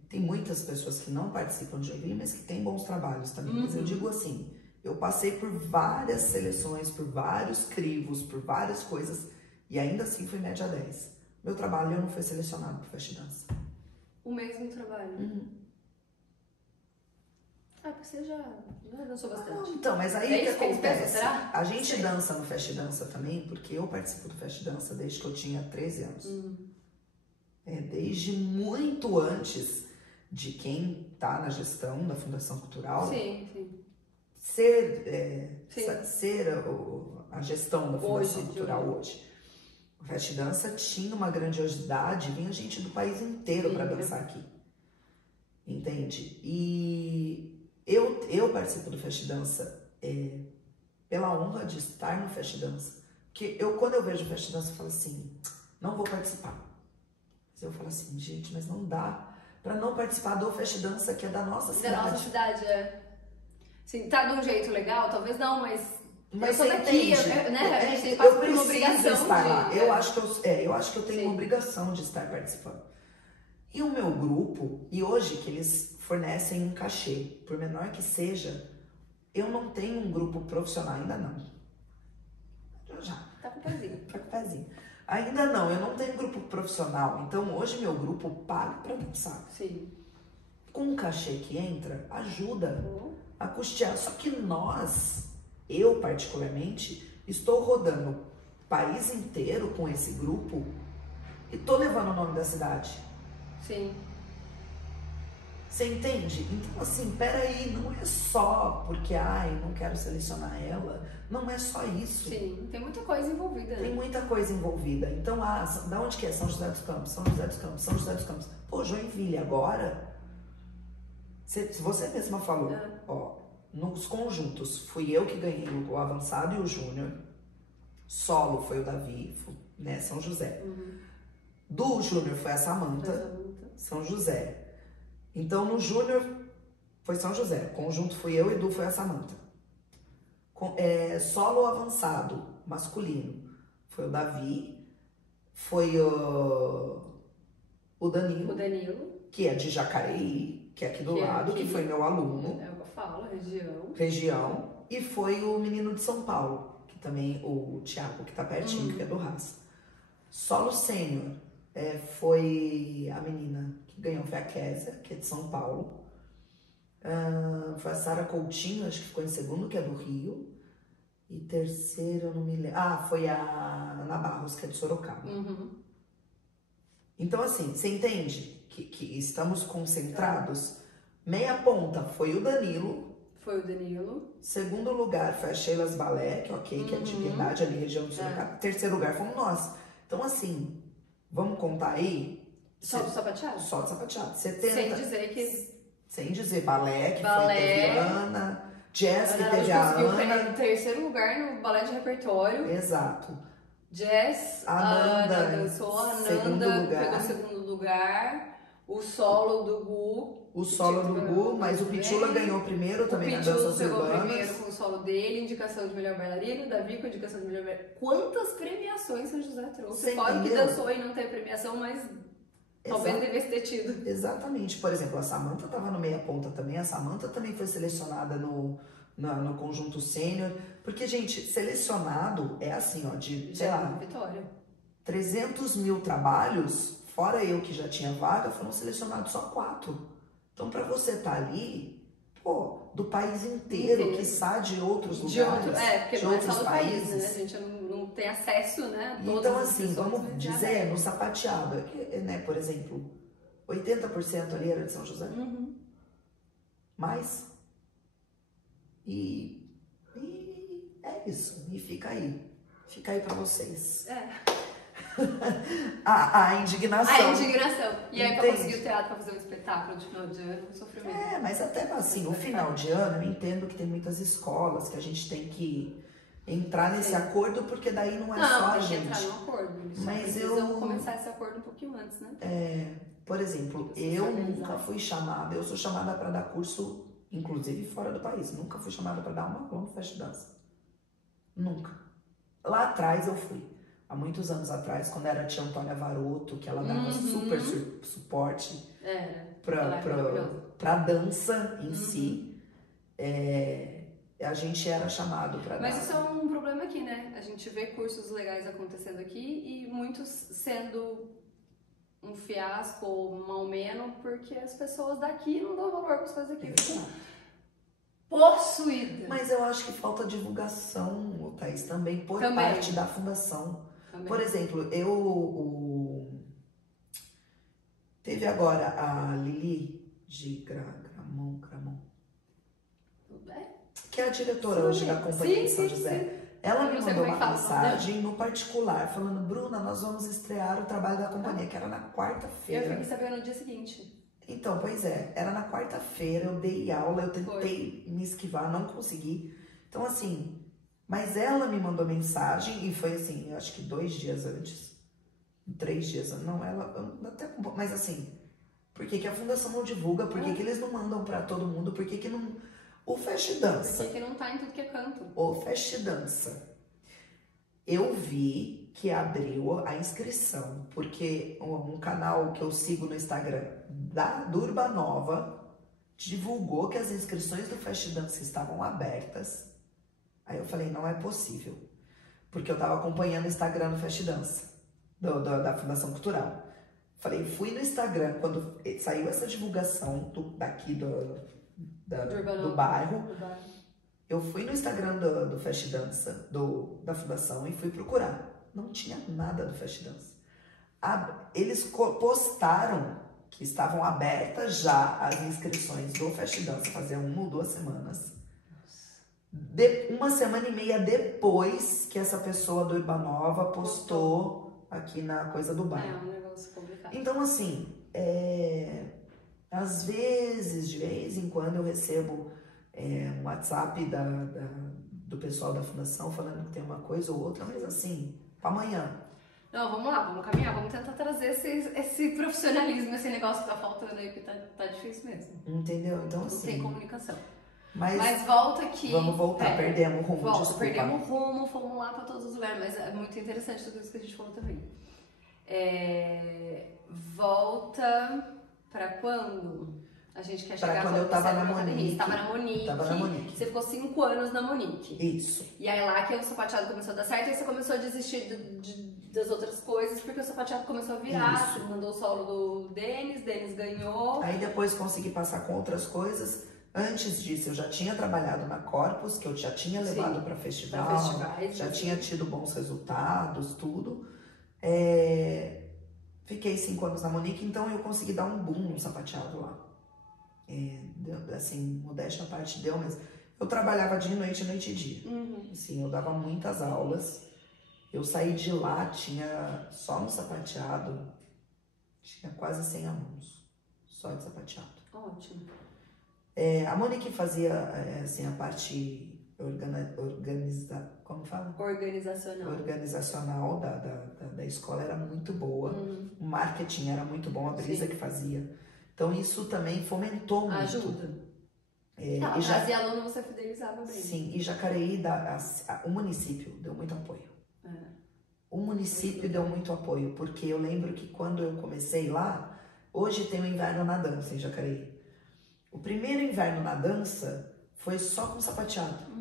tem muitas pessoas que não participam de Joinville, mas que têm bons trabalhos também. Mas eu digo assim, Eu passei por várias seleções, por vários crivos, por várias coisas, e ainda assim fui média 10. Meu trabalho eu não fui selecionado pro Fast Dance. O mesmo trabalho? Uhum. Ah, você já dançou bastante. Então, mas aí É o que isso que eles pensam, acontece? será? A gente Sei. dança no Fast Dança também, porque eu participo do Fast Dança desde que eu tinha 13 anos. Desde muito antes de quem tá na gestão da Fundação Cultural Sim, sim. ser a gestão da Fundação Cultural hoje. O Fast Dança tinha uma grandiosidade, vinha gente do país inteiro para dançar aqui. Entende? E eu participo do Fast Dança pela honra de estar no Fast Dança. Porque quando eu vejo o Fast Dança, eu falo assim, não vou participar. Mas eu falo assim, gente, mas não dá para não participar do Fast Dança, que é da nossa cidade. Da nossa cidade, Sim, tá de um jeito legal, talvez não, mas eu sou você daqui, entende? né? A gente tem Eu uma obrigação preciso estar lá. de... Eu acho que eu tenho Sim. uma obrigação de estar participando. E o meu grupo, e hoje que eles fornecem um cachê, por menor que seja, eu não tenho um grupo profissional, ainda não. Já. Tá com o pezinho. Tá com o pezinho. Ainda não, eu não tenho um grupo profissional, então hoje meu grupo paga pra dançar. Sim. Com o cachê que entra, ajuda a custear. Só que eu particularmente, estou rodando o país inteiro com esse grupo e tô levando o nome da cidade. Sim. Você entende? Então assim, peraí, não é só porque, não quero selecionar ela, não é só isso. Sim, tem muita coisa envolvida, né? Tem muita coisa envolvida. Então, da onde que é? São José dos Campos, São José dos Campos, São José dos Campos. Pô, Joinville, agora, se você mesma falou, nos conjuntos, fui eu que ganhei o avançado e o júnior, solo foi o Davi, né, São José. Do júnior foi a Samanta, São José. Então, no júnior foi São José, conjunto fui eu e do foi a Samanta. Solo avançado, masculino, foi o Davi, foi o Danilo. O Danilo. Que é de Jacareí, que é aqui do lado, que foi meu aluno. É o que eu falo, região. Região. E foi o menino de São Paulo, que também, o Thiago, que tá pertinho, que é do Ras. Solo sênior, foi a menina que ganhou, foi a Késia, que é de São Paulo. Foi a Sara Coutinho, acho que ficou em segundo, que é do Rio. E terceiro, eu não me lembro. Foi a Ana Barros, que é de Sorocaba. Então, assim, você entende que estamos concentrados? Meia ponta foi o Danilo. Foi o Danilo. Segundo lugar foi a Sheilas Balé, que é de Piedade, ali, região de Sorocaba. Terceiro lugar fomos nós. Então, assim, vamos contar aí? Só do sapateado? Só do sapateado. 70. Sem dizer que... Sem dizer balé, que foi a Ana. Jazz, que teve a Ana. Conseguiu terceiro lugar no balé de repertório. Exato. Jazz, a Ana dançou, a Ananda pegou segundo lugar. O solo do Gu. O solo do Gu, mas o Pichula ganhou primeiro também na dança urbanas. O Pichula pegou primeiro com o solo dele, indicação de melhor bailarina, o Davi com indicação de melhor bailarina. Quantas premiações São José trouxe? Fora que dançou e não teve premiação, mas talvez devesse ter tido. Exatamente. Por exemplo, a Samanta estava no meia ponta também. A Samanta também foi selecionada no conjunto sênior. Porque, gente, selecionado é assim, sei lá, Vitória. 300 mil trabalhos, fora eu que já tinha vaga, foram selecionados só 4. Então, para você estar ali, do país inteiro, quiçá de outros lugares, porque de não é outros só do países. país, né? A gente não tem acesso, né? Então, assim, vamos dizer, no sapateado, né, por exemplo, 80% ali era de São José. Mais. E é isso. E fica aí. Fica aí pra vocês. A indignação. A indignação. E aí, pra conseguir o teatro, pra fazer um espetáculo de final de ano, sofrimento. Mas até assim, o final de ano, eu entendo que tem muitas escolas que a gente tem que entrar nesse acordo, porque daí não é só a gente. Entrar no acordo. Mas eu começar esse acordo um pouquinho antes, né? Por exemplo, eu nunca fui chamada, eu sou chamada para dar curso, inclusive fora do país. Nunca fui chamada para dar uma aula no Fast Dance. Nunca. Lá atrás eu fui. Há muitos anos atrás, quando era a tia Antônia Varoto, que ela dava super suporte para a dança em si. a gente era chamado para dar. Mas isso é um problema aqui, né? A gente vê cursos legais acontecendo aqui e muitos sendo um fiasco ou mal menos porque as pessoas daqui não dão valor para as coisas aqui. Possuída. Mas eu acho que falta divulgação, Thaís, também por parte da fundação. Também. Por exemplo, teve agora a Lili de Gramont, que é a diretora hoje da Companhia de São José. Sim. Ela me mandou uma mensagem no particular, falando: Bruna, nós vamos estrear o trabalho da companhia, que era na quarta-feira. Eu fiquei sabendo no dia seguinte. Então, pois é, era na quarta-feira, eu dei aula, eu tentei me esquivar, não consegui. Então, assim, mas ela me mandou mensagem e foi assim, eu acho que 2 dias antes, 3 dias antes, não, ela, até, mas assim, por que que a fundação não divulga? Por que que eles não mandam pra todo mundo? Por que que não... O Fast Dança. Por que não tá em tudo que é canto? O Fast Dança. Eu vi que abriu a inscrição, porque um canal que eu sigo no Instagram do Urbanova divulgou que as inscrições do Fast Dance estavam abertas. Aí eu falei, não é possível, porque eu tava acompanhando o Instagram do Fast Dance, da Fundação Cultural. Falei, fui no Instagram, quando saiu essa divulgação daqui do bairro, eu fui no Instagram do Fast Dance, da Fundação, e fui procurar. Não tinha nada do Fast Dance. Eles postaram que estavam abertas já as inscrições do Fast Dance, fazia 1 ou 2 semanas. 1 semana e meia depois que essa pessoa do Urbanova postou aqui na coisa do bairro. É um negócio complicado. Então, assim, às vezes, de vez em quando, eu recebo um WhatsApp do pessoal da fundação falando que tem uma coisa ou outra, mas assim, pra amanhã. Não, vamos lá, vamos caminhar, vamos tentar trazer esse profissionalismo, esse negócio que tá faltando aí, que tá difícil mesmo. Entendeu? Então, não assim... tem comunicação. Mas volta aqui... Vamos voltar, perdemos o rumo, desculpa. Perdemos o rumo, fomos lá pra todos os lugares, mas é muito interessante tudo isso que a gente falou também. Volta pra quando... A gente quer chegar quando eu tava na Monique. Tava na Monique. Você ficou 5 anos na Monique. Isso. E aí lá que o sapateado começou a dar certo, e você começou a desistir das outras coisas, porque o sapateado começou a virar. Isso. Você mandou o solo do Denis ganhou. Aí depois consegui passar com outras coisas. Antes disso, eu já tinha trabalhado na Corpus, que eu já tinha levado para festival, já tinha tido bons resultados, tudo. Fiquei 5 anos na Monique, então eu consegui dar um boom no sapateado lá. Assim, modéstia à parte deu, mas eu trabalhava dia e noite e dia. Uhum. Assim, eu dava muitas aulas. Eu saí de lá, tinha só no sapateado, tinha quase 100 alunos, só de sapateado. Ótimo. A Monique fazia assim, a parte organizacional da escola era muito boa. Uhum. O marketing era muito bom, a Brisa que fazia. Então isso também fomentou muito. Ajuda. Trazia aluno, você fidelizava bem. Sim, e Jacareí, o município deu muito apoio. O município deu muito apoio, porque eu lembro que quando eu comecei lá, hoje tem o inverno na dança em Jacareí. O primeiro inverno na dança foi só com sapateado.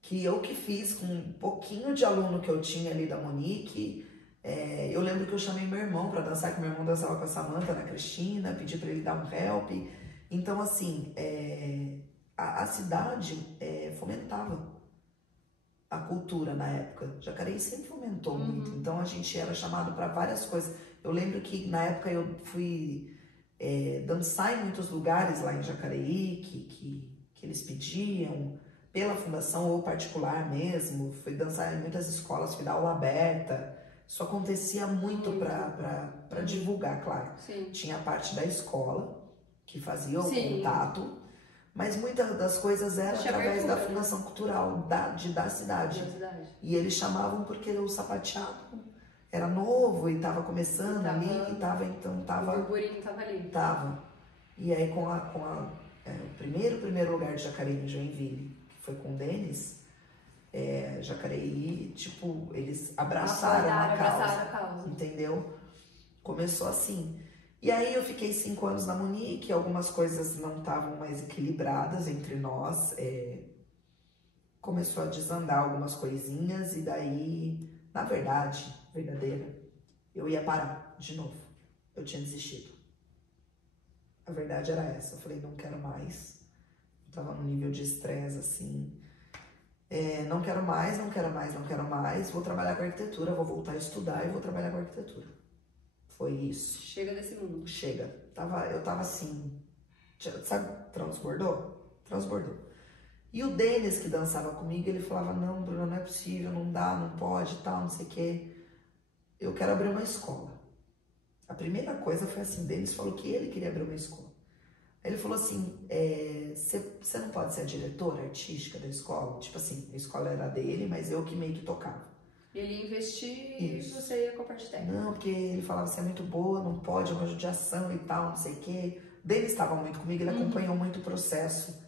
Que eu que fiz com um pouquinho de aluno que eu tinha ali da Monique. Eu lembro que eu chamei meu irmão para dançar, que meu irmão dançava com a Samantha, na Cristina, pedi para ele dar um help. Então, assim, a cidade fomentava a cultura na época. Jacareí sempre fomentou muito, então a gente era chamado para várias coisas. Eu lembro que na época eu fui dançar em muitos lugares lá em Jacareí, que eles pediam, pela fundação ou particular mesmo. Fui dançar em muitas escolas, fui dar aula aberta. Isso acontecia muito para divulgar, claro. Sim. Tinha a parte da escola, que fazia o contato, mas muitas das coisas eram através da Fundação Cultural da cidade. E eles chamavam porque o sapateado era novo e estava começando ali, o burburinho estava ali. E aí com o primeiro lugar de Jacareí em Joinville, que foi com o Denis, Jacareí, tipo, eles abraçaram a causa, entendeu? Começou assim. E aí eu fiquei 5 anos na Monique, algumas coisas não estavam mais equilibradas entre nós. começou a desandar algumas coisinhas e daí, na verdade, verdadeira, eu ia parar de novo. Eu tinha desistido. A verdade era essa. Eu falei, não quero mais. Eu tava num nível de estresse, assim. Não quero mais, não quero mais, não quero mais. Vou trabalhar com arquitetura, vou voltar a estudar e vou trabalhar com arquitetura. Foi isso. Chega desse mundo. Chega. Eu tava assim, sabe, transbordou? Transbordou. E o Denis, que dançava comigo, ele falava, não, Bruna, não é possível, não dá, não pode, tal, não sei o quê. Eu quero abrir uma escola. A primeira coisa foi assim, o Denis falou que ele queria abrir uma escola. Aí ele falou assim, você não pode ser a diretora artística da escola? Tipo assim, a escola era dele, mas eu que meio que tocava. Ele ia investir e você ia com a parte técnica. Não, porque ele falava, você é muito boa, não pode, é uma judiação e tal, não sei o quê. O Denis estava muito comigo, ele acompanhou muito o processo.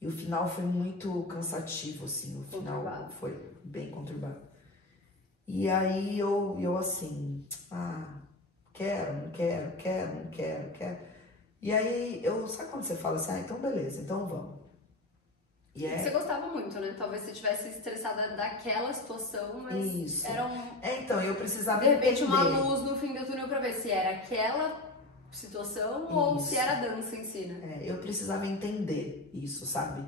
E o final foi muito cansativo, assim, o final foi bem conturbado. E aí eu assim, quero, não quero, quero, não quero, quero. E aí, sabe quando você fala assim, então beleza, então vamos. E Você gostava muito, né? Talvez você tivesse estressada daquela situação, mas isso. Era então, eu precisava de repente entender. uma luz no fim do túnel pra ver se era aquela situação ou se era a dança em si, né? Eu precisava entender isso, sabe?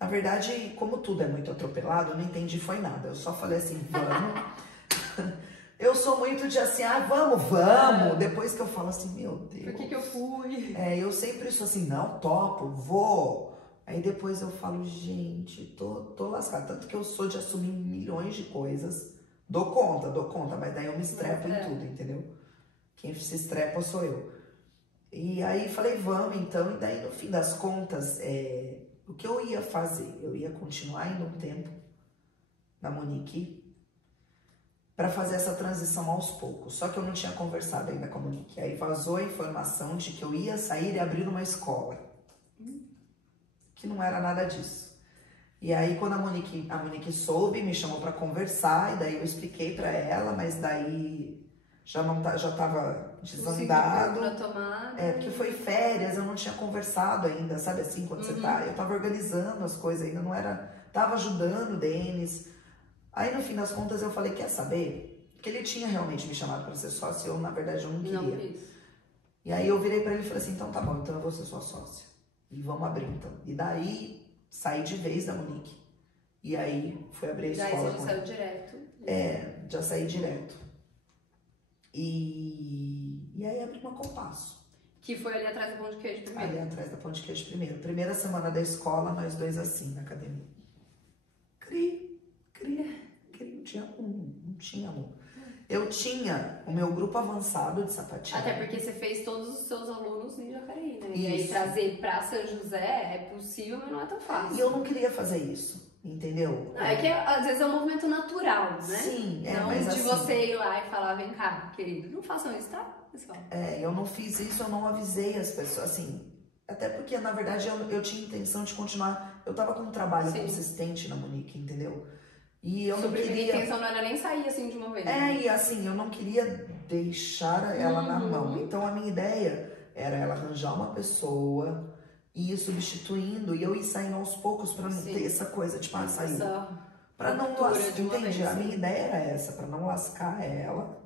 Na verdade, como tudo é muito atropelado, eu não entendi foi nada. Eu só falei assim, vamos. Eu sou muito de assim, vamos. Depois que eu falo assim, meu Deus. Por que eu fui? Eu sempre sou assim, não, topo, vou. Aí depois eu falo, gente, tô lascada. Tanto que eu sou de assumir milhões de coisas. Dou conta, mas daí eu me estrepo em tudo, entendeu? Quem se estrepa sou eu. E aí falei, vamos então. E daí no fim das contas, o que eu ia fazer? Eu ia continuar indo um tempo na Monique para fazer essa transição aos poucos. Só que eu não tinha conversado ainda com a Monique. Aí vazou a informação de que eu ia sair e abrir uma escola. Que não era nada disso. E aí quando a Monique soube, me chamou para conversar, e daí eu expliquei para ela, mas daí já tava desandado. Pra tomar, porque foi férias, eu não tinha conversado ainda, sabe assim, quando você tá, eu tava organizando as coisas ainda, não era, tava ajudando o Denis. Aí no fim das contas eu falei, quer saber? Porque ele tinha realmente me chamado para ser sócio, eu na verdade eu não queria. Não fiz. E aí eu virei para ele e falei assim, então tá bom, então eu vou ser sua sócia. E vamos abrir então. E daí saí de vez da Monique. E aí fui abrir a escola. Daí você já saiu direto. Já saí direto. E aí abri uma Compasso. Que foi ali atrás da Pão de Queijo primeiro. Ali atrás da Pão de Queijo primeiro. Primeira semana da escola, nós dois assim na academia. Não tinha amor. Eu tinha o meu grupo avançado de sapateado. Até porque você fez todos os seus alunos em Jacareí, né? Isso. E aí trazer pra São José é possível, mas não é tão fácil. E eu não queria fazer isso, entendeu? Não, é que às vezes é um movimento natural, né? Sim, não mas de assim, você ir lá e falar, vem cá, querido, não façam isso, tá, pessoal? Eu não fiz isso, eu não avisei as pessoas, assim, até porque, na verdade, eu tinha intenção de continuar, eu tava com um trabalho consistente na Monique, entendeu? E eu não queria... A intenção não era nem sair assim de uma vez. E assim, eu não queria deixar ela na mão. Então a minha ideia era ela arranjar uma pessoa e ir substituindo e eu ir saindo aos poucos pra não ter essa coisa, tipo, sair. Pra não lascar, entende? A minha ideia era essa, pra não lascar ela,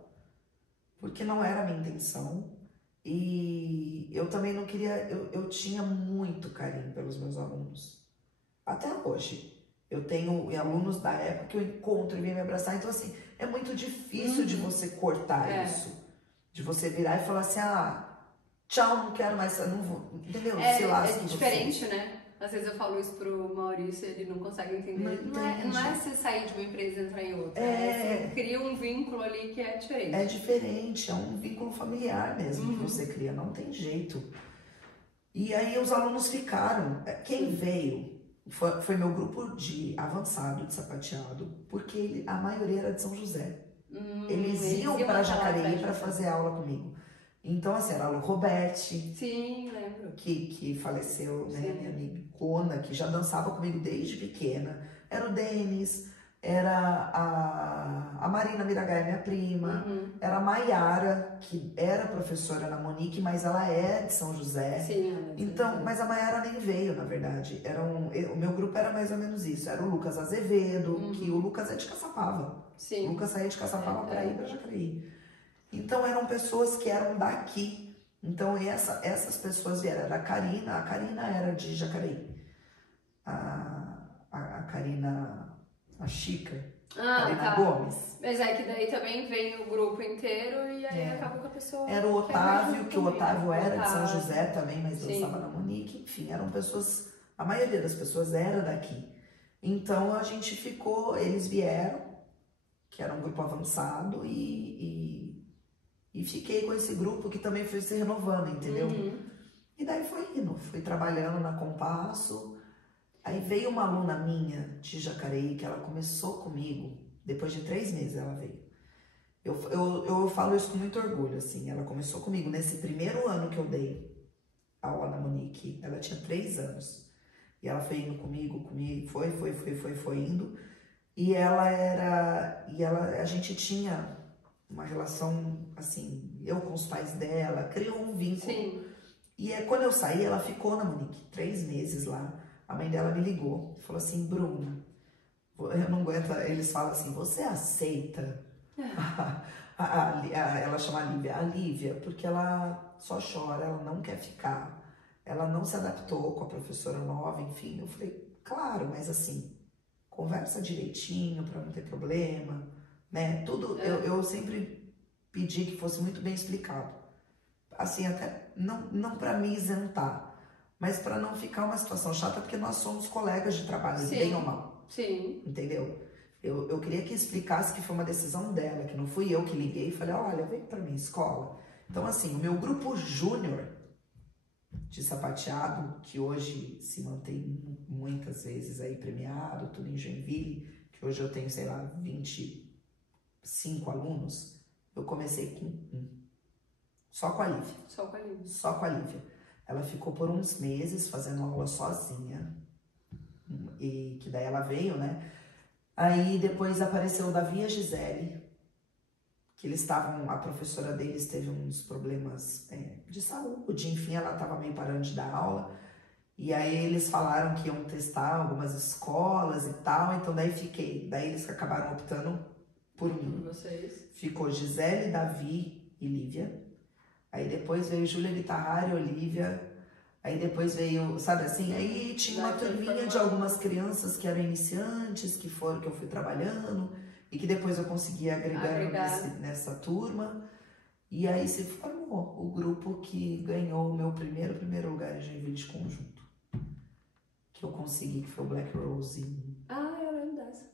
porque não era a minha intenção. E eu também não queria, eu tinha muito carinho pelos meus alunos. Até hoje. Eu tenho alunos da época que eu encontro e vêm me abraçar. Então, assim, é muito difícil de você cortar isso. De você virar e falar assim, tchau, não quero mais, não vou. Entendeu? É diferente, né? Às vezes eu falo isso pro Maurício e ele não consegue entender. Não é você sair de uma empresa e entrar em outra. Você cria um vínculo ali que é diferente. É diferente, é um vínculo familiar mesmo que você cria, não tem jeito. E aí os alunos ficaram. Quem veio foi meu grupo de avançado de sapateado, porque a maioria era de São José. Eles iam para Jacareí para fazer aula comigo. Então, assim, era a Lu Roberti. Sim, lembro. Que faleceu, né? Minha amiga Icona, que já dançava comigo desde pequena. Era o Denis, era a Marina Miragaia, minha prima, era a Maiara, que era professora na Monique, mas ela é de São José. Sim, ela é de Então, São José. mas a Maiara nem veio, na verdade. O meu grupo era mais ou menos isso. Era o Lucas Azevedo, que o Lucas é de Caçapava. Sim. O Lucas saía de Caçapava para ir para Jacareí. Então eram pessoas que eram daqui. Então essas pessoas vieram. Era a Karina era de Jacareí. A Karina, a Chica, Karina tá. Gomes. Mas é que daí também vem o grupo inteiro e aí acaba com a pessoa. Era o Otávio, que o Otávio era de São Otávio. José também, mas eu estava na Monique. Enfim, eram pessoas, a maioria das pessoas era daqui. Então a gente ficou, eles vieram, que era um grupo avançado, e fiquei com esse grupo que também foi se renovando, entendeu? E daí foi indo, fui trabalhando na Compasso. Aí veio uma aluna minha de Jacareí, que ela começou comigo, depois de 3 meses ela veio. Eu falo isso com muito orgulho, assim, ela começou comigo nesse primeiro ano que eu dei aula na Monique, ela tinha 3 anos. E ela foi indo comigo, foi indo. E a gente tinha uma relação, assim, eu com os pais dela, criou um vínculo. Sim. E quando eu saí, ela ficou na Monique, 3 meses lá. A mãe dela me ligou, falou assim, Bruna, eu não aguento, eles falam assim, você aceita? Ela chama a Lívia, porque ela só chora, ela não quer ficar, ela não se adaptou com a professora nova, enfim. Eu falei, claro, mas assim, conversa direitinho para não ter problema, né? Tudo, eu sempre pedi que fosse muito bem explicado. Assim, até não para me isentar, mas para não ficar uma situação chata, porque nós somos colegas de trabalho, bem ou mal. Sim. Entendeu? Eu queria que explicasse que foi uma decisão dela, que não fui eu que liguei e falei, olha, vem para minha escola. Então, assim, o meu grupo júnior de sapateado, que hoje se mantém muitas vezes aí premiado, tudo em Joinville, que hoje eu tenho, sei lá, 25 alunos, eu comecei com 1. Só com a Lívia. Só com a Lívia. Só com a Lívia. Ela ficou por uns meses fazendo aula sozinha. E que daí ela veio, né? Aí depois apareceu o Davi e a Gisele, que eles estavam, a professora deles teve uns problemas de saúde, enfim, ela estava meio parando de dar aula. E aí eles falaram que iam testar algumas escolas e tal, então daí eles acabaram optando por mim. Vocês. Ficou Gisele, Davi e Lívia. Aí depois veio Júlia Guitarrari, Olivia. Aí depois veio, sabe assim, aí tinha uma turminha de algumas crianças que eram iniciantes, que eu fui trabalhando, e que depois eu consegui agregar nessa turma. E aí se formou o grupo que ganhou o meu primeiro lugar em Joinville de conjunto. Que eu consegui, que foi o Black Rose. Eu lembro dessa.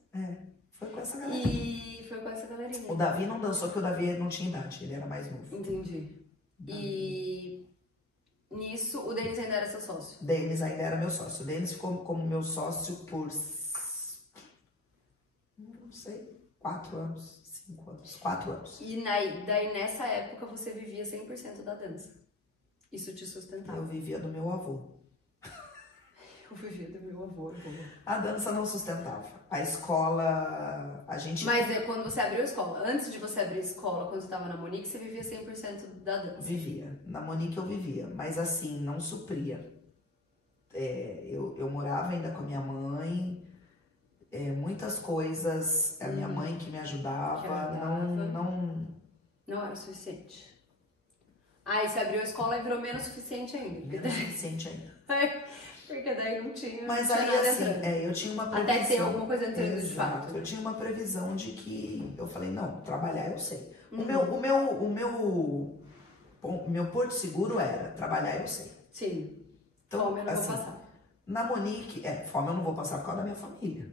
Foi com essa galera. E foi com essa galerinha. O Davi não dançou porque o Davi não tinha idade, ele era mais novo. Entendi. E nisso, o Denis ainda era seu sócio? Denis ainda era meu sócio. O Denis ficou como meu sócio por, não sei, 4 anos, 5 anos, 4 anos. E daí nessa época você vivia 100% da dança? Isso te sustentava? Eu vivia do meu avô. Eu vivia do meu avô. A dança não sustentava. A escola, a gente... Mas é quando você abriu a escola. Antes de você abrir a escola, quando você estava na Monique, você vivia 100% da dança? Vivia. Na Monique eu vivia, mas assim, não supria. Eu morava ainda com a minha mãe, muitas coisas, a minha mãe que me ajudava, Não era o suficiente. Aí você abriu a escola e virou menos suficiente ainda. Menos suficiente ainda. Porque daí não tinha. Mas aí assim, eu tinha uma previsão. Até ter alguma coisa entrando de fato. Eu tinha uma previsão de que eu falei, não, trabalhar eu sei. O meu porto seguro era trabalhar eu sei. Sim. Então, fome eu não vou passar. Na Monique, fome eu não vou passar por causa da minha família.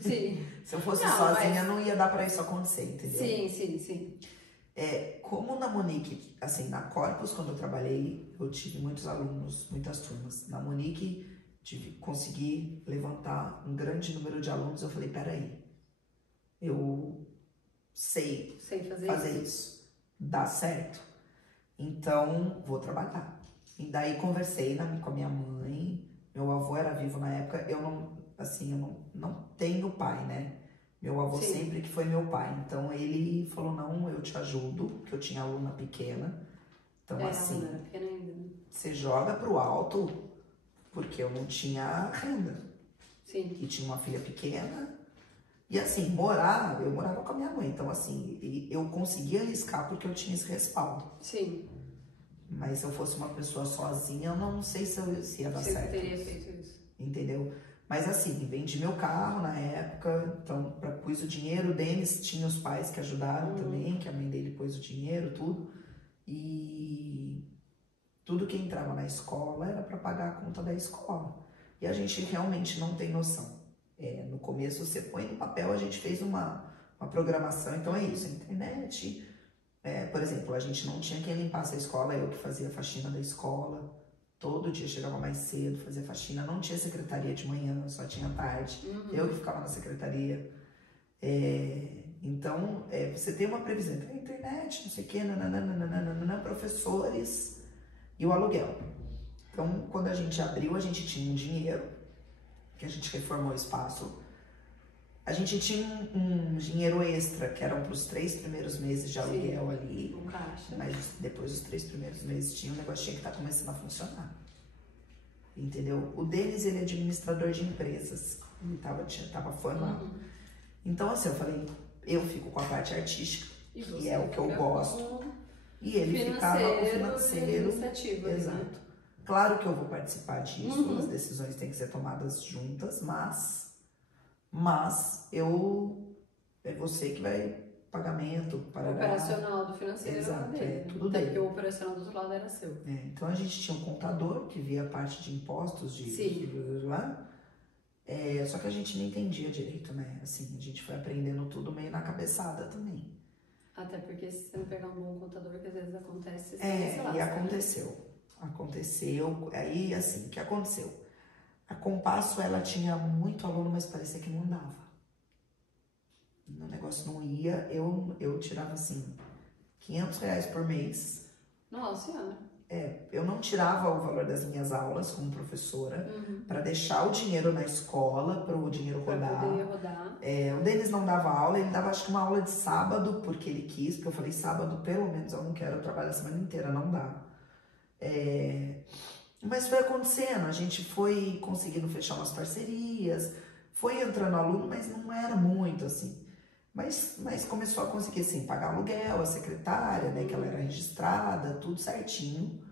Sim. Se eu fosse sozinha, não ia dar pra isso acontecer, entendeu? Sim. Como na Monique, assim, na Corpus, quando eu trabalhei, eu tive muitos alunos, muitas turmas. Na Monique, consegui levantar um grande número de alunos. Eu falei, peraí, eu sei fazer isso. Dá certo? Então, vou trabalhar. E daí conversei com a minha mãe. Meu avô era vivo na época. Eu não tenho pai, né? Meu avô Sim. sempre que foi meu pai. Então ele falou, não, eu te ajudo, que eu tinha aluna pequena. Então assim, Ela era pequena ainda, né? você joga pro alto, porque eu não tinha renda. Sim. E tinha uma filha pequena. E assim, eu morava com a minha mãe. Então assim, eu conseguia arriscar porque eu tinha esse respaldo. Sim. Mas se eu fosse uma pessoa sozinha, eu não sei se ia dar Você certo. teria feito isso. Entendeu? Mas assim, vendi meu carro na época, então pus o dinheiro. O Denis tinha os pais que ajudaram também, que a mãe dele pôs o dinheiro, tudo. E tudo que entrava na escola era para pagar a conta da escola. E a gente realmente não tem noção. No começo você põe no papel, a gente fez uma programação, então é isso, a internet. Por exemplo, a gente não tinha quem limpasse a escola, eu que fazia a faxina da escola. Todo dia chegava mais cedo, fazia faxina. Não tinha secretaria de manhã, só tinha tarde. Eu que ficava na secretaria. Então, você tem uma previsão. A internet, não sei o quê, nananana, professores e o aluguel. Então, quando a gente abriu, a gente tinha um dinheiro, que a gente reformou o espaço. A gente tinha um dinheiro extra, que eram para os 3 primeiros meses de aluguel ali. Um caixa. Mas depois dos 3 primeiros meses tinha um negocinho que tá começando a funcionar. Entendeu? O Denis, ele é administrador de empresas. Ele tava formado. Então, assim, eu falei, eu fico com a parte artística, que é o que eu gosto. E ele ficava com o financeiro. Administrativo. Exato. Né? Claro que eu vou participar disso, as decisões têm que ser tomadas juntas, mas é você que vai pagamento, para O operacional do financeiro. Exato, era dele, tudo até dele. porque o operacional do outro lado era seu. Então a gente tinha um contador que via a parte de impostos, só que a gente não entendia direito, né? Assim, a gente foi aprendendo tudo meio na cabeçada também. Até porque se você não pegar um bom contador, que às vezes acontece. E aconteceu. Aconteceu. Aí, assim, o que aconteceu? A Compasso, ela tinha muito aluno, mas parecia que não andava. O negócio não ia. Eu tirava, assim, R$500 por mês. Nossa Senhora. Eu não tirava o valor das minhas aulas como professora para deixar o dinheiro na escola, para o dinheiro rodar. Poder rodar. O Denis não dava aula, ele dava acho que uma aula de sábado, porque ele quis, porque eu falei, sábado pelo menos eu não quero trabalhar a semana inteira, não dá. Mas foi acontecendo, a gente foi conseguindo fechar umas parcerias, foi entrando aluno, mas não era muito assim. Mas começou a conseguir, assim, pagar aluguel, a secretária, né, que ela era registrada, tudo certinho.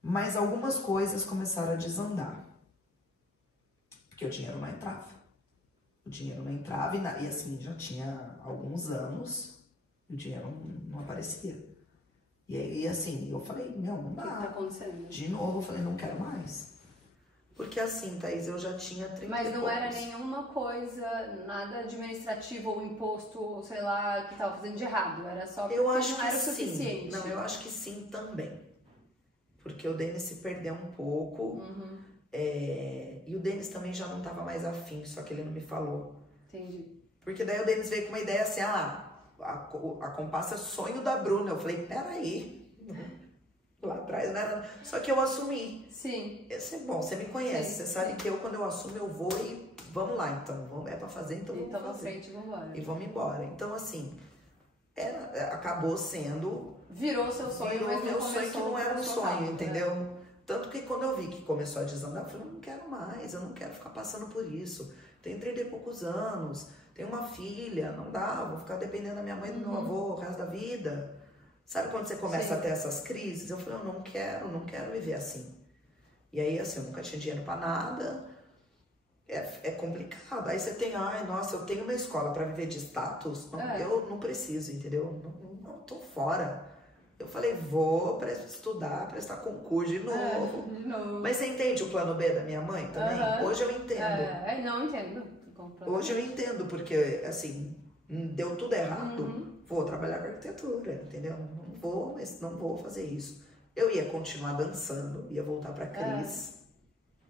Mas algumas coisas começaram a desandar. Porque o dinheiro não entrava. O dinheiro não entrava e assim, já tinha alguns anos e o dinheiro não aparecia. E aí, assim, eu falei, não dá. O que tá acontecendo? De novo, eu falei, não quero mais. Porque assim, Thaís, eu já tinha 30 Mas não poucos. era nenhuma coisa, nada administrativo ou imposto, sei lá, que tava fazendo de errado. Era só porque eu acho não que era o sim. suficiente. Não, eu acho que sim também. Porque o Denis se perdeu um pouco. E o Denis também já não estava mais afim, só que ele não me falou. Entendi. Porque daí o Denis veio com uma ideia assim, a Compasso é sonho da Bruna. Eu falei, peraí. Lá atrás não era. Só que eu assumi. Sim. Bom, você me conhece, você sabe que quando eu assumo, eu vou e vamos lá, então. É pra fazer, então vamos Então, na fazer. frente, vamos embora. E vamos embora. Então, assim, acabou sendo. Virou seu sonho, Virou mas meu não sonho que não era um sonho, rápido, entendeu? Tanto que quando eu vi que começou a desandar, eu falei, não quero mais, eu não quero ficar passando por isso. Tenho 30 e poucos anos, tenho uma filha, não dá, vou ficar dependendo da minha mãe e do meu avô o resto da vida. Sabe quando você começa a ter essas crises? Eu falei, eu não quero viver assim. E aí, assim, eu nunca tinha dinheiro pra nada. É complicado. Aí você tem, nossa, eu tenho uma escola pra viver de status. Não, eu não preciso, entendeu? Não, tô fora. Eu falei, vou estudar, prestar concurso de novo. De novo. Mas você entende o plano B da minha mãe também? Hoje eu entendo. Não entendo. Hoje eu entendo, porque, assim, deu tudo errado. Vou trabalhar com arquitetura, entendeu? Não vou fazer isso. Eu ia continuar dançando, ia voltar pra Cris.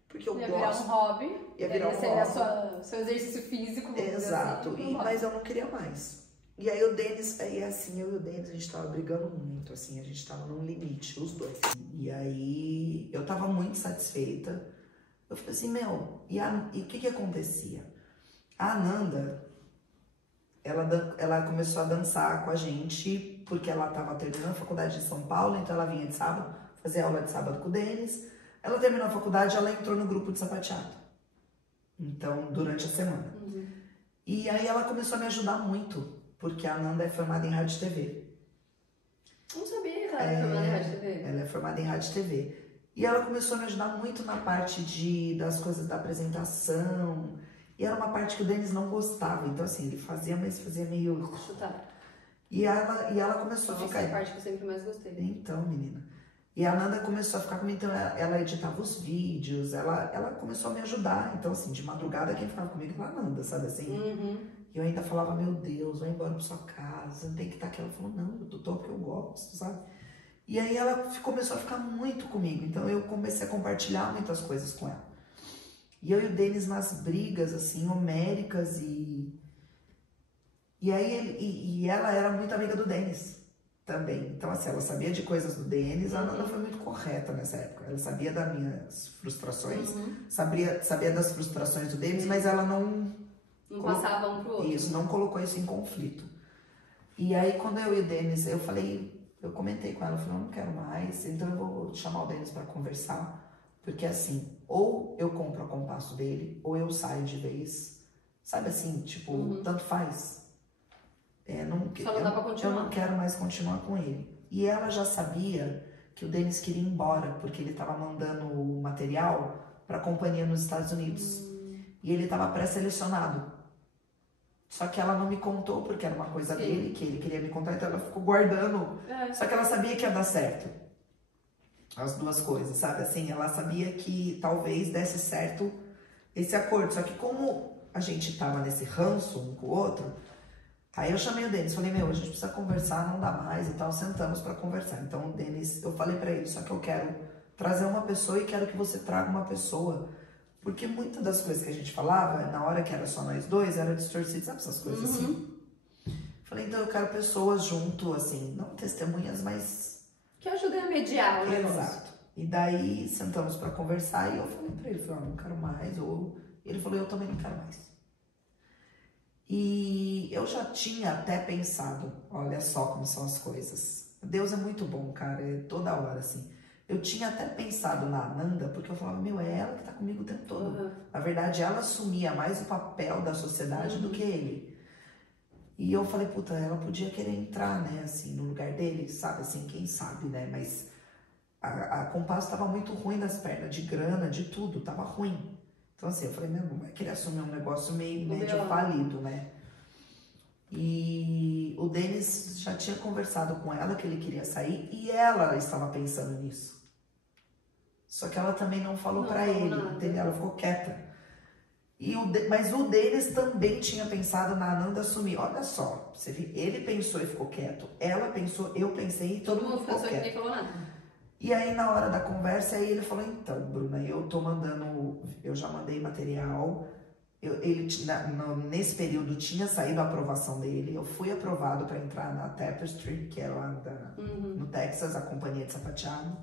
Porque eu gosto. Ia virar um hobby. Ia virar um hobby. Seu exercício físico. Exato. Assim, mas eu não queria mais. E aí o Denis, assim, eu e o Denis, a gente tava brigando muito, assim, a gente tava num limite, os dois. E aí eu tava muito satisfeita. Eu falei assim, e o que acontecia? A Ananda, ela começou a dançar com a gente, porque ela estava terminando a faculdade de São Paulo, então ela vinha de sábado, fazer aula de sábado com o Denis. Ela terminou a faculdade, ela entrou no grupo de sapateado. Então, durante a semana. E aí ela começou a me ajudar muito, porque a Nanda é formada em rádio e TV. Não sabia que ela era formada em rádio e TV. Ela é formada em rádio e TV. E ela começou a me ajudar muito na parte das coisas da apresentação. E era uma parte que o Denis não gostava. Então, assim, ele fazia, mas fazia meio... Chutar. E ela começou a ficar... Essa é a parte que eu sempre mais gostei. Então, menina. E a Nanda começou a ficar comigo, então ela editava os vídeos, ela começou a me ajudar. Então, assim, de madrugada quem ficava comigo era a Nanda, sabe assim? E eu ainda falava, meu Deus, vai embora pra sua casa, tem que estar aqui. Ela falou, não, eu tô porque eu gosto, sabe? E aí ela começou a ficar muito comigo, então eu comecei a compartilhar muitas coisas com ela. E eu e o Denis nas brigas, assim, homéricas e aí ela era muito amiga do Denis também. Então, assim, ela sabia de coisas do Denis, a Nanda foi muito correta nessa época. Ela sabia das minhas frustrações, sabia das frustrações do Denis, mas ela não passava um pro outro. Isso, não colocou isso em conflito. E aí, quando eu e o Denis, eu comentei com ela, eu falei, eu não quero mais, então eu vou chamar o Denis para conversar, porque assim, ou eu compro a compasso dele, ou eu saio de vez, sabe assim, tipo, tanto faz. Só não dá pra continuar. Eu não quero mais continuar com ele. E ela já sabia que o Denis queria ir embora, porque ele estava mandando o material para a companhia nos Estados Unidos. E ele estava pré-selecionado. Só que ela não me contou, porque era uma coisa dele, que ele queria me contar, então ela ficou guardando. Só que ela sabia que ia dar certo. As duas coisas, sabe? Assim, ela sabia que talvez desse certo esse acordo. Só que como a gente tava nesse ranço um com o outro, aí eu chamei o Denis, falei, a gente precisa conversar, não dá mais e tal, sentamos pra conversar. Então o Denis, eu falei pra ele, só que eu quero trazer uma pessoa e quero que você traga uma pessoa. Porque muitas das coisas que a gente falava, na hora que era só nós dois, era distorcido, sabe essas coisas assim? Falei, então eu quero pessoas junto, assim, não testemunhas, mas... Que ajudem a mediar o negócio. Exato. E daí sentamos pra conversar e eu falei pra ele, não quero mais, ou... Ele falou, eu também não quero mais. E eu já tinha até pensado, olha só como são as coisas. Deus é muito bom, cara, é toda hora, assim. Eu tinha até pensado na Ananda, porque eu falava, é ela que tá comigo o tempo todo. Na verdade, ela assumia mais o papel da sociedade do que ele. E eu falei, puta, ela podia querer entrar, né, assim, no lugar dele, sabe, assim, quem sabe, né, mas a compasso tava muito ruim das pernas, de grana, de tudo, tava ruim. Então, assim, eu falei, não vai querer assumir um negócio meio médio falido, né. E o Denis já tinha conversado com ela que ele queria sair e ela estava pensando nisso. Só que ela também não falou pra ele, entendeu? Ela ficou quieta. Mas o Denis também tinha pensado na Ananda assumir. Olha só, você viu? Ele pensou e ficou quieto. Ela pensou, eu pensei e todo mundo ficou quieto. Ninguém falou nada. E aí, na hora da conversa, aí ele falou, então, Bruna, eu já mandei material. Nesse período tinha saído a aprovação dele, eu fui aprovado para entrar na Tapestry, que é lá no Texas, a companhia de sapateado.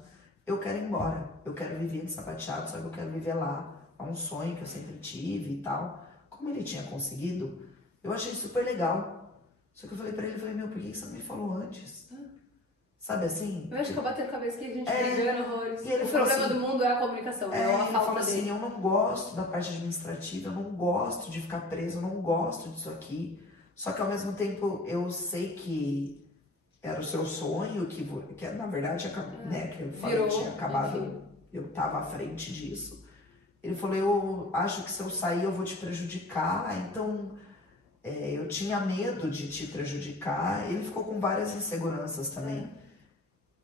Eu quero ir embora, eu quero viver de sapateado, só que eu quero viver lá. É um sonho que eu sempre tive e tal. Como ele tinha conseguido, eu achei super legal. Só que eu falei pra ele, por que você não me falou antes? Sabe assim? Eu acho que eu bati a cabeça que a gente brigando horrores. O problema assim, do mundo é a comunicação, é a falta dele. Assim, eu não gosto da parte administrativa, eu não gosto de ficar preso, eu não gosto disso aqui. Só que ao mesmo tempo eu sei que era o seu sonho, que na verdade, né, que eu falei, Virou, tinha acabado, enfim. Eu tava à frente disso. Ele falou, eu acho que se eu sair eu vou te prejudicar, então eu tinha medo de te prejudicar. Ele ficou com várias inseguranças também.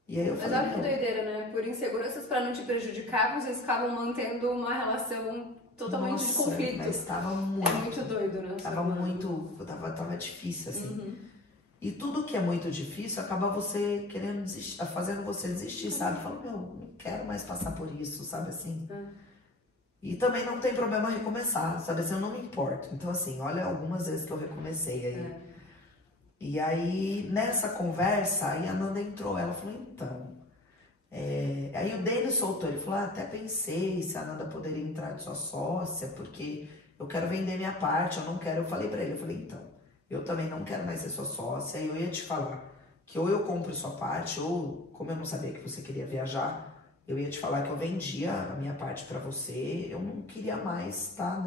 E aí eu falei, olha que doideira, né? Por inseguranças para não te prejudicar, vocês ficavam mantendo uma relação totalmente de conflito. Mas tava muito. É muito doido, né? Tava difícil, assim. E tudo que é muito difícil acaba você querendo desistir, fazendo você desistir, sabe? Fala, não quero mais passar por isso, sabe assim? E também não tem problema recomeçar, sabe assim? Eu não me importo. Então, assim, olha algumas vezes que eu recomecei aí. E aí, nessa conversa, aí a Nanda entrou, ela falou, então... Aí o Denis soltou, ele falou, até pensei se a Nanda poderia entrar de sua sócia, porque eu quero vender minha parte, eu não quero... Eu falei pra ele, então, eu também não quero mais ser sua sócia, e eu ia te falar que ou eu compro sua parte, ou como eu não sabia que você queria viajar, eu ia te falar que eu vendia a minha parte para você, eu não queria mais estar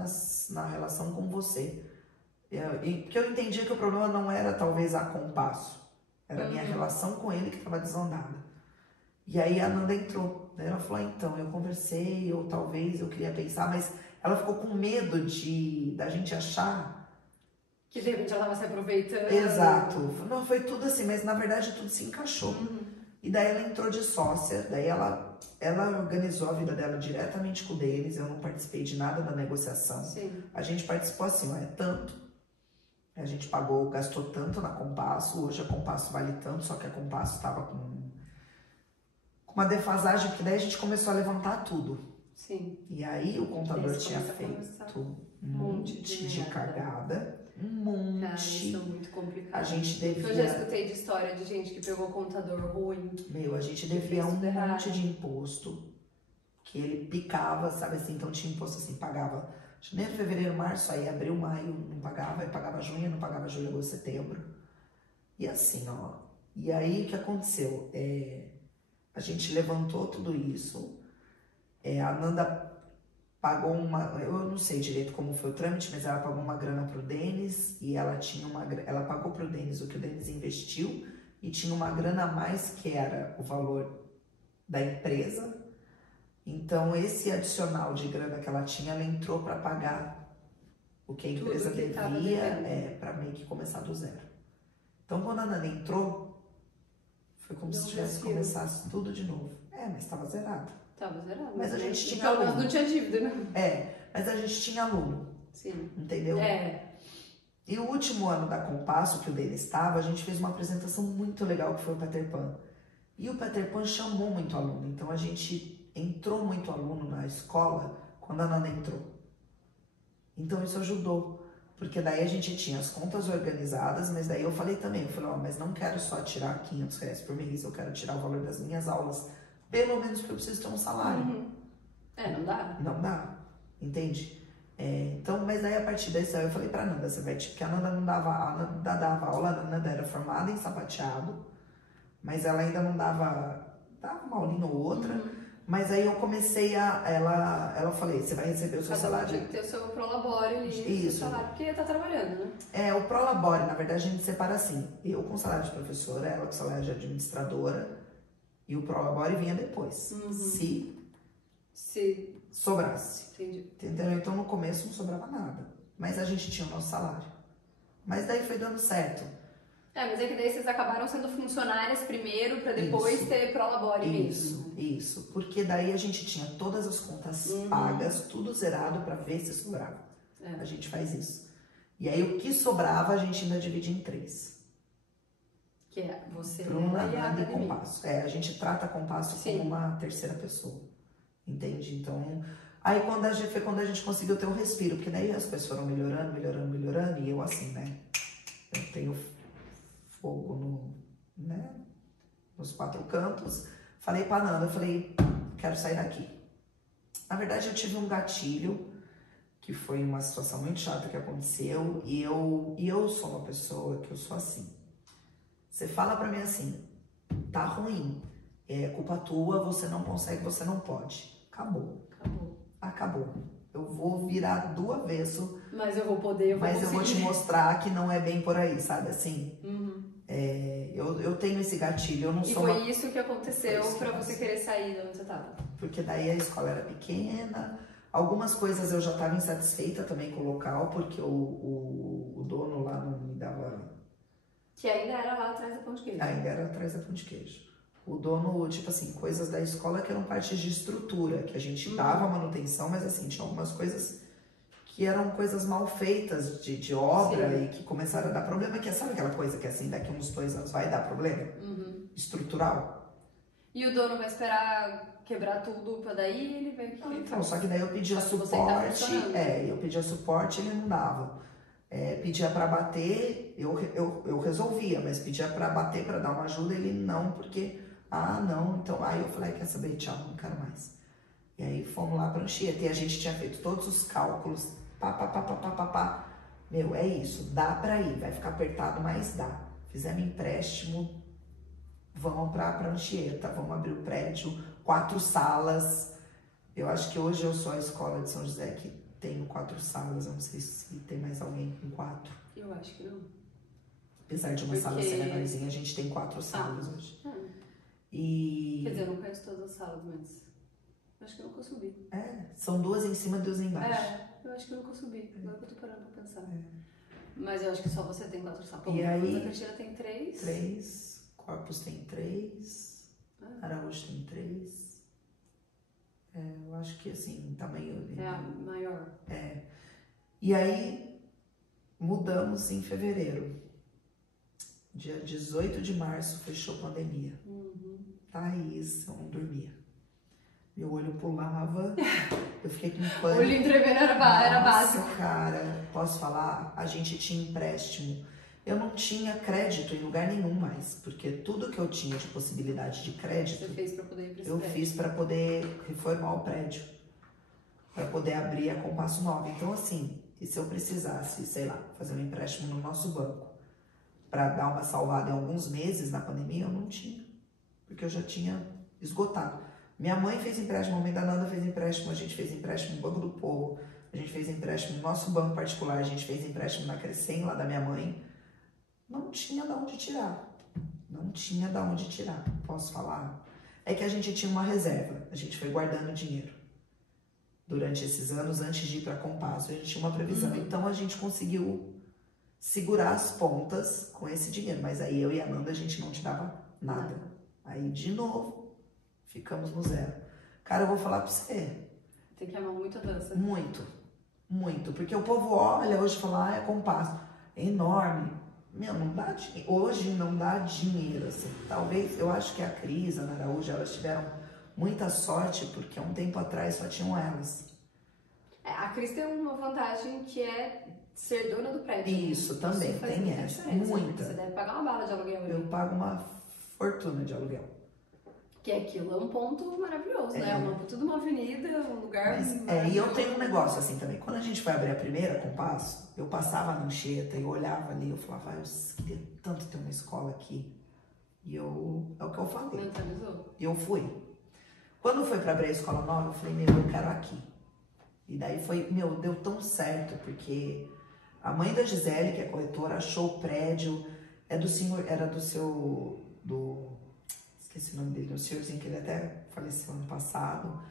na relação com você. Porque eu entendia que o problema não era talvez a Compasso, era a minha relação com ele que estava desandada. E aí a Nanda entrou, daí ela falou, então, eu conversei, ou talvez eu queria pensar, mas ela ficou com medo da gente achar... Que de repente ela estava se aproveitando. Exato, não foi tudo assim, mas na verdade tudo se encaixou. E daí ela entrou de sócia, daí ela organizou a vida dela diretamente com o Denis, eu não participei de nada da negociação. Sim. A gente participou assim, ó, é tanto, a gente pagou, gastou tanto na Compasso, hoje a Compasso vale tanto, só que a Compasso estava com uma defasagem, que daí a gente começou a levantar tudo. Sim. E aí o contador tinha feito um monte de cagada. Um monte. Cara, isso é muito complicado. A gente devia... Eu já escutei de história de gente que pegou contador ruim. A gente devia um monte de imposto que ele picava, sabe assim? Então tinha imposto assim, pagava janeiro, fevereiro, março, aí abril, maio, não pagava, aí pagava junho, não pagava julho, agosto, setembro. E assim, ó. E aí o que aconteceu? A gente levantou tudo isso. A Nanda pagou eu não sei direito como foi o trâmite, mas ela pagou uma grana pro Denis e ela pagou pro Denis o que o Denis investiu e tinha uma grana a mais que era o valor da empresa. Então esse adicional de grana que ela tinha, ela entrou para pagar o que a empresa devia, para meio que começar do zero. Então quando a Nanda entrou, foi como se tivesse começado tudo de novo. Mas estava zerado. Tava zerado. Mas a gente tinha pelo aluno. menos não tinha dívida, né? Mas a gente tinha aluno. Sim. Entendeu? E o último ano da Compasso, que o dele estava, a gente fez uma apresentação muito legal, que foi o Peter Pan. E o Peter Pan chamou muito aluno. Então a gente entrou muito aluno na escola quando a Nanda entrou. Então isso ajudou. Porque daí a gente tinha as contas organizadas, mas daí eu falei também, mas não quero só tirar R$500 por mês, eu quero tirar o valor das minhas aulas. Pelo menos porque eu preciso ter um salário. Não dá. Não dá, entende? Então, mas aí a partir daí eu falei pra Nanda, porque a Nanda não dava aula, a Nanda era formada em sapateado, mas ela ainda não dava uma aulinha ou outra. Mas aí eu comecei ela falei, você vai receber o seu salário. Tem que ter o seu prolabore ali, Isso. O salário, porque tá trabalhando, né? O prolabore, na verdade, a gente separa assim, eu com salário de professora, ela com salário de administradora, e o prolabore vinha depois, se sobrasse. Entendi. Entendeu? Então no começo não sobrava nada, mas a gente tinha o nosso salário. Mas daí foi dando certo. Mas é que daí vocês acabaram sendo funcionárias primeiro, pra depois ter prolabore mesmo. Isso, porque daí a gente tinha todas as contas pagas, tudo zerado pra ver se sobrava. A gente faz isso. E aí o que sobrava a gente ainda divide em 3. Que é você, Bruna, Nanda e Compasso. A gente trata a Compasso como uma terceira pessoa. Entende? Então, aí quando a gente conseguiu ter um respiro, porque daí as coisas foram melhorando, e eu assim, né? Eu tenho fogo nos 4 cantos. Falei pra Nanda, quero sair daqui. Na verdade, eu tive um gatilho, que foi uma situação muito chata que aconteceu, e eu sou uma pessoa que eu sou assim. Você fala pra mim assim, tá ruim, é culpa tua, você não consegue, você não pode. Acabou. Eu vou virar do avesso. Mas eu vou poder, mas eu vou te mostrar que não é bem por aí, sabe assim? Eu tenho esse gatilho, eu não sou foi isso que aconteceu pra você querer sair de onde você tava? Porque daí a escola era pequena, algumas coisas eu já estava insatisfeita também com o local, porque o dono lá não me dava... Que ainda era lá atrás da Pão de Queijo. Ainda era atrás da Pão de Queijo. O dono, tipo assim, coisas da escola que eram parte de estrutura, que a gente dava manutenção, mas assim, tinha algumas coisas que eram coisas mal feitas de obra e que começaram a dar problema, que sabe aquela coisa que assim, daqui a uns 2 anos vai dar problema? Estrutural. E o dono vai esperar quebrar tudo pra daí ele ver que... Então, só que daí eu pedia suporte, eu pedia suporte e ele não dava. Pedia pra bater, eu resolvia, mas pedia pra bater, pra dar uma ajuda, ele não, porque, não, então, aí eu falei, quer saber, tchau, não quero mais. E aí fomos lá pra Anchieta, e a gente tinha feito todos os cálculos, meu, é isso, dá pra ir, vai ficar apertado, mas dá. Fizemos empréstimo, vamos pra Anchieta, vamos abrir o prédio, 4 salas. Eu acho que hoje eu sou a escola de São José que tenho 4 salas, eu não sei se tem mais alguém com 4. Eu acho que não. Apesar de uma sala ser menorzinha, a gente tem 4 salas hoje. E... Quer dizer, eu não conheço todas as salas, mas acho que eu nunca subi. São 2 em cima e 2 embaixo. Eu acho que eu nunca subi, agora que eu tô parando pra pensar. Mas eu acho que só você tem 4 salas. E aí, a Cristina tem 3. 3, Corpus tem 3, Araújo tem 3. Eu acho que assim, tamanho... É a maior. E aí, mudamos em fevereiro. Dia 18 de março, fechou pandemia. Thaís, eu não dormia. Meu olho pulava, eu fiquei com pânico. O olho tremendo era básico. Nossa, cara, posso falar? A gente tinha empréstimo. Eu não tinha crédito em lugar nenhum mais, porque tudo que eu tinha de possibilidade de crédito, você fez pra poder ir pra esse eu prédio. fiz para poder reformar o prédio, para poder abrir a Compasso Nova. Então, assim, e se eu precisasse, sei lá, fazer um empréstimo no nosso banco para dar uma salvada em alguns meses na pandemia, eu não tinha, porque eu já tinha esgotado. Minha mãe fez empréstimo, a mãe da Nanda fez empréstimo, a gente fez empréstimo no Banco do Povo, a gente fez empréstimo no nosso banco particular, a gente fez empréstimo na Crescem, lá da minha mãe. Não tinha de onde tirar. Não tinha de onde tirar, posso falar. É que a gente tinha uma reserva, a gente foi guardando dinheiro. Durante esses anos, antes de ir para a Compasso, a gente tinha uma previsão. Então a gente conseguiu segurar as pontas com esse dinheiro. Mas aí eu e a Nanda, a gente não tirava nada. Aí, de novo, ficamos no zero. Cara, eu vou falar pra você. Tem que amar muito a dança. Muito, muito. Porque o povo olha hoje e fala, é Compasso. É enorme. Meu, não dá dinheiro. Hoje não dá dinheiro, assim. Talvez, eu acho que a Cris, a Ana Araújo, elas tiveram muita sorte, porque há um tempo atrás só tinham elas. A Cris tem uma vantagem que é ser dona do prédio. Isso, também, isso tem essa. Muita. Você deve pagar uma bala de aluguel ali. Eu pago uma fortuna de aluguel. Que aquilo é um ponto maravilhoso, né? Tudo uma avenida, um lugar... E eu tenho um negócio assim também. Quando a gente foi abrir a primeira Compasso, eu passava na Anchieta, eu olhava ali, eu falava, eu queria tanto ter uma escola aqui. E eu, é o que eu falei. Mentalizou. Eu fui. Quando foi para abrir a escola nova, eu falei, meu, eu quero aqui. E daí foi, meu, deu tão certo, porque a mãe da Gisele, que é corretora, achou o prédio, era do seu, esqueci o nome dele, o senhorzinho que ele até faleceu ano passado.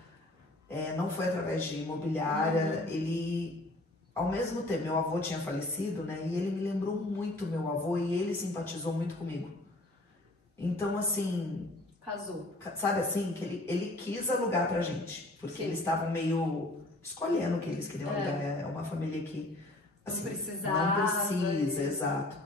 Não foi através de imobiliária, ele, ao mesmo tempo, meu avô tinha falecido, né, e ele me lembrou muito meu avô e ele simpatizou muito comigo. Então, assim... Casou. Sabe assim, que ele quis alugar pra gente, porque eles estavam meio escolhendo o que eles queriam alugar. É uma família que, assim, não precisava. Não precisa, exato.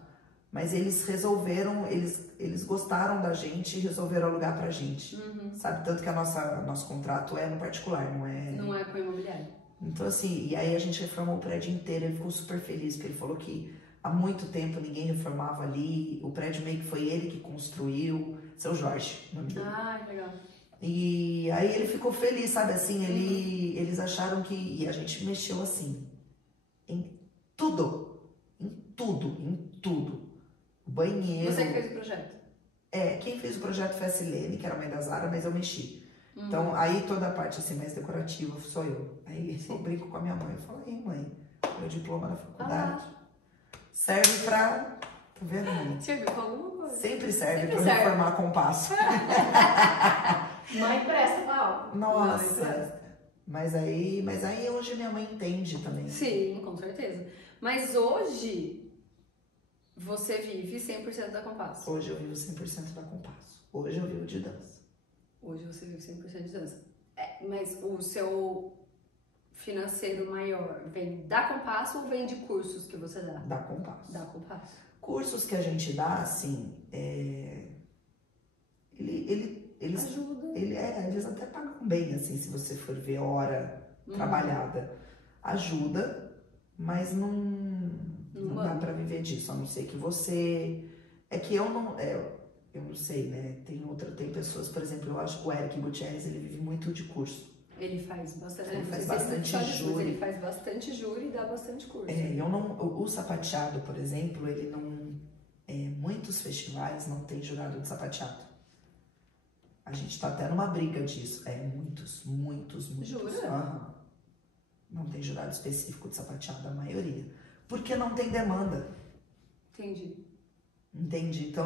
Mas eles resolveram, eles gostaram da gente e resolveram alugar pra gente. Sabe? Tanto que nosso contrato é no particular, não é... Não é com imobiliário. Então, assim, e aí a gente reformou o prédio inteiro, ele ficou super feliz, porque ele falou que há muito tempo ninguém reformava ali, o prédio meio que foi ele que construiu, seu Jorge, o nome dele. Ah, que legal. E aí ele ficou feliz, sabe, assim, eles acharam que... E a gente mexeu, assim, em tudo. O banheiro... Você que fez o projeto? Quem fez o projeto foi a Silene, que era a mãe da Zara, mas eu mexi. Então, aí toda a parte, assim, mais decorativa sou eu. Aí eu brinco com a minha mãe, eu falo, ei, mãe, meu diploma na faculdade serve pra... Tá vendo, mãe? Serviu pra alguma coisa. Sempre serve pra reformar Compasso. Mãe presta pra algo. Nossa. Mas aí hoje minha mãe entende também. Sim, com certeza. Mas hoje você vive 100% da Compasso. Hoje eu vivo 100% da Compasso. Hoje eu vivo de dança. Hoje você vive 100% de dança. Mas o seu financeiro maior vem da Compasso ou vem de cursos que você dá? Da Compasso. Da Compasso. Cursos que a gente dá, assim, eles ajuda. Eles até pagam bem, assim, se você for ver hora trabalhada. Ajuda, mas não dá pra viver disso, a não ser que você... É que eu não sei, né? Tem pessoas, por exemplo, eu acho que o Eric Gutierrez, ele vive muito de curso. Ele faz bastante, Ele faz não sei se bastante só disso, mas júri. ele faz bastante júri e dá bastante curso. O sapateado, por exemplo, ele não... muitos festivais não tem jurado de sapateado. A gente tá até numa briga disso. Muitos. Jura? Aham. Não tem jurado específico de sapateado, a maioria. Porque não tem demanda. Entendi. Entende? Então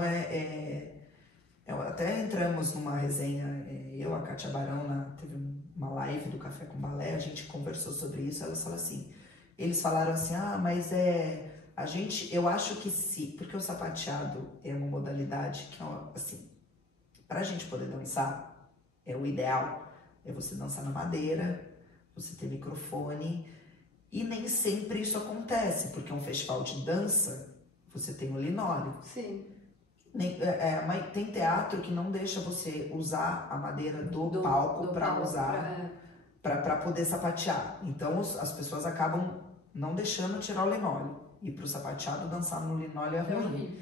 até entramos numa resenha, eu, a Kátia Barão, teve uma live do Café com Balé, a gente conversou sobre isso, elas falaram assim, eles falaram assim, mas eu acho que porque o sapateado é uma modalidade que, assim, pra gente poder dançar, o ideal é você dançar na madeira, você ter microfone, e nem sempre isso acontece, porque é um festival de dança, você tem o linóleo. Sim. Mas tem teatro que não deixa você usar a madeira do palco para usar, para poder sapatear. Então as pessoas acabam não deixando tirar o linóleo. E pro sapateado dançar no linóleo é ruim.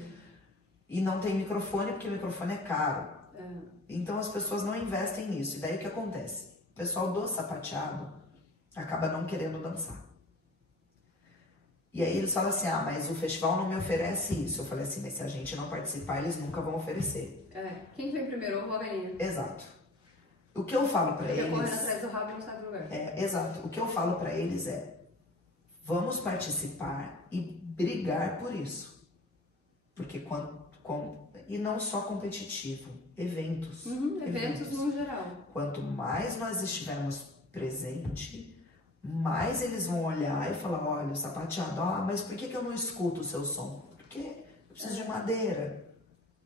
E não tem microfone, porque o microfone é caro. Então as pessoas não investem nisso. E daí o que acontece? O pessoal do sapateado acaba não querendo dançar. E aí eles falam assim, mas o festival não me oferece isso. Eu falei assim, mas se a gente não participar, eles nunca vão oferecer. Quem vem primeiro, ovo ou a galinha? Exato. O que eu falo pra eles... correndo atrás do rabo e não sai do lugar. Exato. O que eu falo pra eles vamos participar e brigar por isso. Porque e não só competitivo, eventos. Eventos no geral. Quanto mais nós estivermos presentes, mais eles vão olhar e falar, olha, o sapateado, mas por que eu não escuto o seu som? Porque eu preciso de madeira.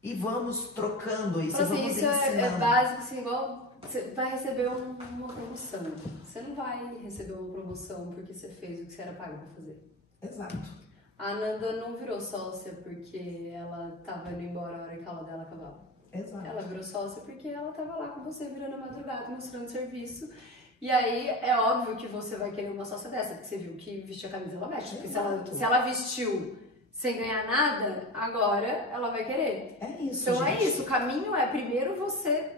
E vamos trocando isso, assim, vamos isso ensinando. é básico, assim, igual você vai receber uma promoção. Você não vai receber uma promoção porque você fez o que você era pago pra fazer. Exato. A Nanda não virou sócia porque ela tava indo embora a hora que a aula dela acabava. Exato. Ela virou sócia porque ela tava lá com você virando a madrugada, mostrando serviço. E aí é óbvio que você vai querer uma sócia dessa, porque você viu que vestir a camisa ela veste. Porque se ela vestiu sem ganhar nada, agora ela vai querer. É isso, então gente. é isso, o caminho é primeiro você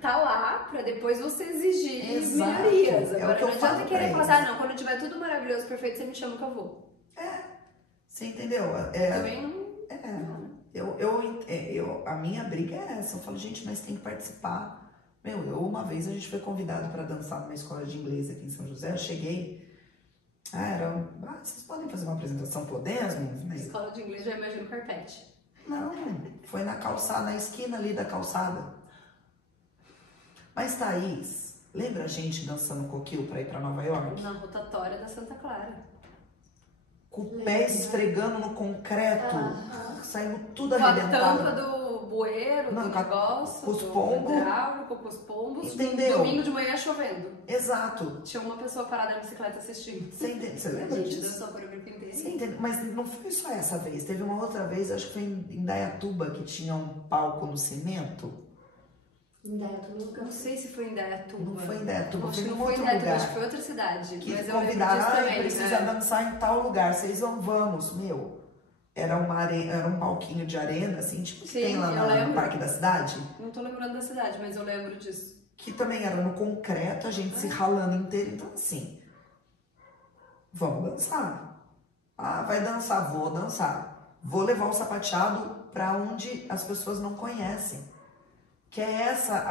tá lá, pra depois você exigir Exato. melhorias. É Agora o que eu não adianta falo querer pra falar eles. não, quando tiver tudo maravilhoso, perfeito, você me chama que eu vou. Você entendeu? Também não... A minha briga é essa. Eu falo, gente, mas tem que participar. Uma vez a gente foi convidado para dançar numa escola de inglês aqui em São José. Eu cheguei, vocês podem fazer uma apresentação? Podemos? Escola de inglês, já imagino carpete. Não, foi na calçada, na esquina ali da calçada. Mas, Thaís, lembra a gente dançando coquil para ir para Nova York? Na rotatória da Santa Clara. Com o pé esfregando no concreto, saindo tudo Com a arrebentado. tampa do bueiro, do negócio, com os do pombos. hidráulico, com os pombos. Entendeu? Domingo de manhã chovendo. Exato. Tinha uma pessoa parada na bicicleta assistindo. Você A lembra gente disso? dançou a coreografia inteira. Você entende? Mas não foi só essa vez. Teve uma outra vez, acho que foi em Indaiatuba, que tinha um palco no cimento. Indaiatuba? Não sei se foi em Indaiatuba. Não foi em Indaiatuba, Acho foi que em não foi outro em Indaiatuba, lugar. acho que foi outra cidade. Que mas convidaram, precisa dançar em tal lugar. Vocês vamos, Era um palquinho de arena, assim, tipo que tem lá no Parque da Cidade. Não tô lembrando da cidade, mas eu lembro disso. Que também era no concreto, a gente se ralando inteiro. Então, assim, vamos dançar. Vai dançar, vou dançar. Vou levar o sapateado para onde as pessoas não conhecem. Que é essa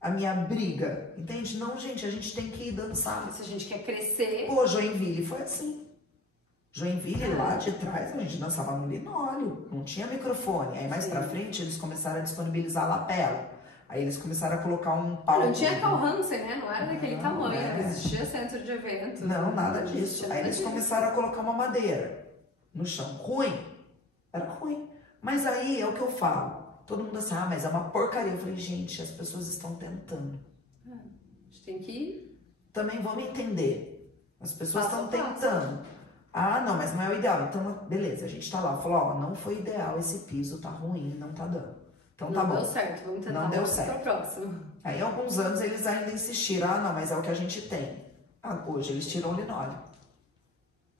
a minha briga, entende? Não, gente, a gente tem que ir dançar. Se a gente quer crescer... Pô, Joinville foi assim. Joinville, lá de trás, a gente dançava no linóleo, não tinha microfone. Aí mais pra frente, eles começaram a disponibilizar lapela. Aí eles começaram a colocar um palco. Não tinha Carl Hansen, né? Não era daquele tamanho, não existia centro de evento. Não, nada disso. Aí eles começaram a colocar uma madeira no chão. Ruim. Era ruim. Mas aí é o que eu falo. Todo mundo assim, mas é uma porcaria. Eu falei, gente, as pessoas estão tentando. A gente tem que ir. Também vamos entender. As pessoas Passo estão a passo. tentando. Não, mas não é o ideal. Então, beleza, a gente tá lá. Falou, não foi ideal esse piso, tá ruim, não tá dando. Então tá bom. Não deu certo, vamos tentar. Não deu certo. Pra próximo. Aí, há alguns anos, eles ainda insistiram, não, mas é o que a gente tem. Hoje, eles tiram o linóleo.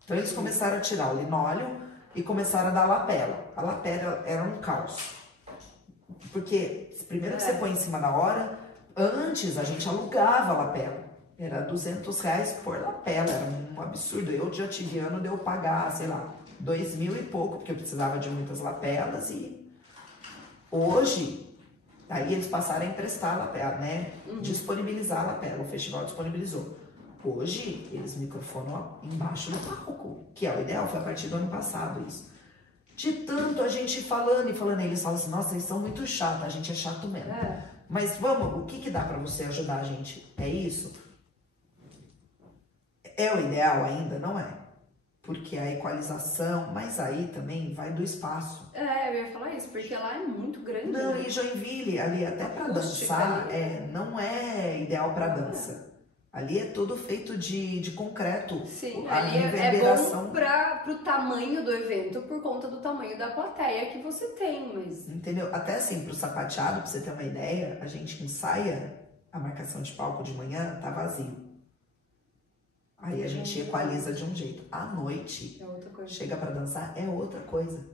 Então, eles começaram a tirar o linóleo e começaram a dar lapela. A lapela era um caos. Porque, primeiro que você põe em cima da hora, Antes a gente alugava lapela. Era R$ 200 por lapela, era um absurdo. Eu já tive ano de eu pagar, sei lá, 2.000 e pouco, porque eu precisava de muitas lapelas. E hoje, aí eles passaram a emprestar a lapela, né? Disponibilizar a lapela, o festival disponibilizou. Hoje, eles microfonam embaixo do palco, que é o ideal, foi a partir do ano passado isso. De tanto a gente falando e falando, eles falam assim, nossa, eles são muito chatos, a gente é chato mesmo. Mas vamos, o que dá pra você ajudar a gente? É isso? É o ideal ainda? Não é. Porque a equalização, mas aí também vai do espaço. Eu ia falar isso, porque lá é muito grande. Não, né? e Joinville, ali até pra dançar, não é ideal pra dança. Ali é tudo feito de concreto. Sim, a ali é reverberação. bom pro tamanho do evento, por conta do tamanho da plateia que você tem, mas... Entendeu? Até assim, pro sapateado, pra você ter uma ideia, a gente ensaia a marcação de palco de manhã, tá vazio. Aí a gente equaliza de um jeito. À noite, É outra coisa. chega pra dançar, é outra coisa.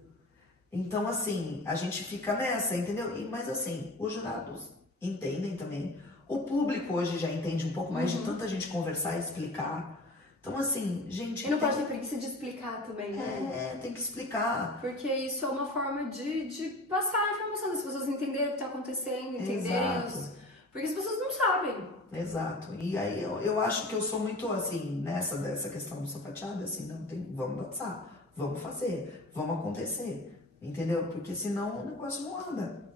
Então, assim, a gente fica nessa, entendeu? Mas assim, os jurados entendem também. O público hoje já entende um pouco mais de tanta gente conversar e explicar. Então, assim, gente... E não pode ter preguiça de explicar também, né? tem que explicar. Porque isso é uma forma de passar a informação, das pessoas entenderem o que está acontecendo, entenderem Exato. Porque as pessoas não sabem. Exato. E aí eu acho que eu sou muito assim, dessa questão do sapateado, assim, não tem, vamos dançar, vamos fazer, vamos acontecer. Entendeu? Porque senão o negócio não anda.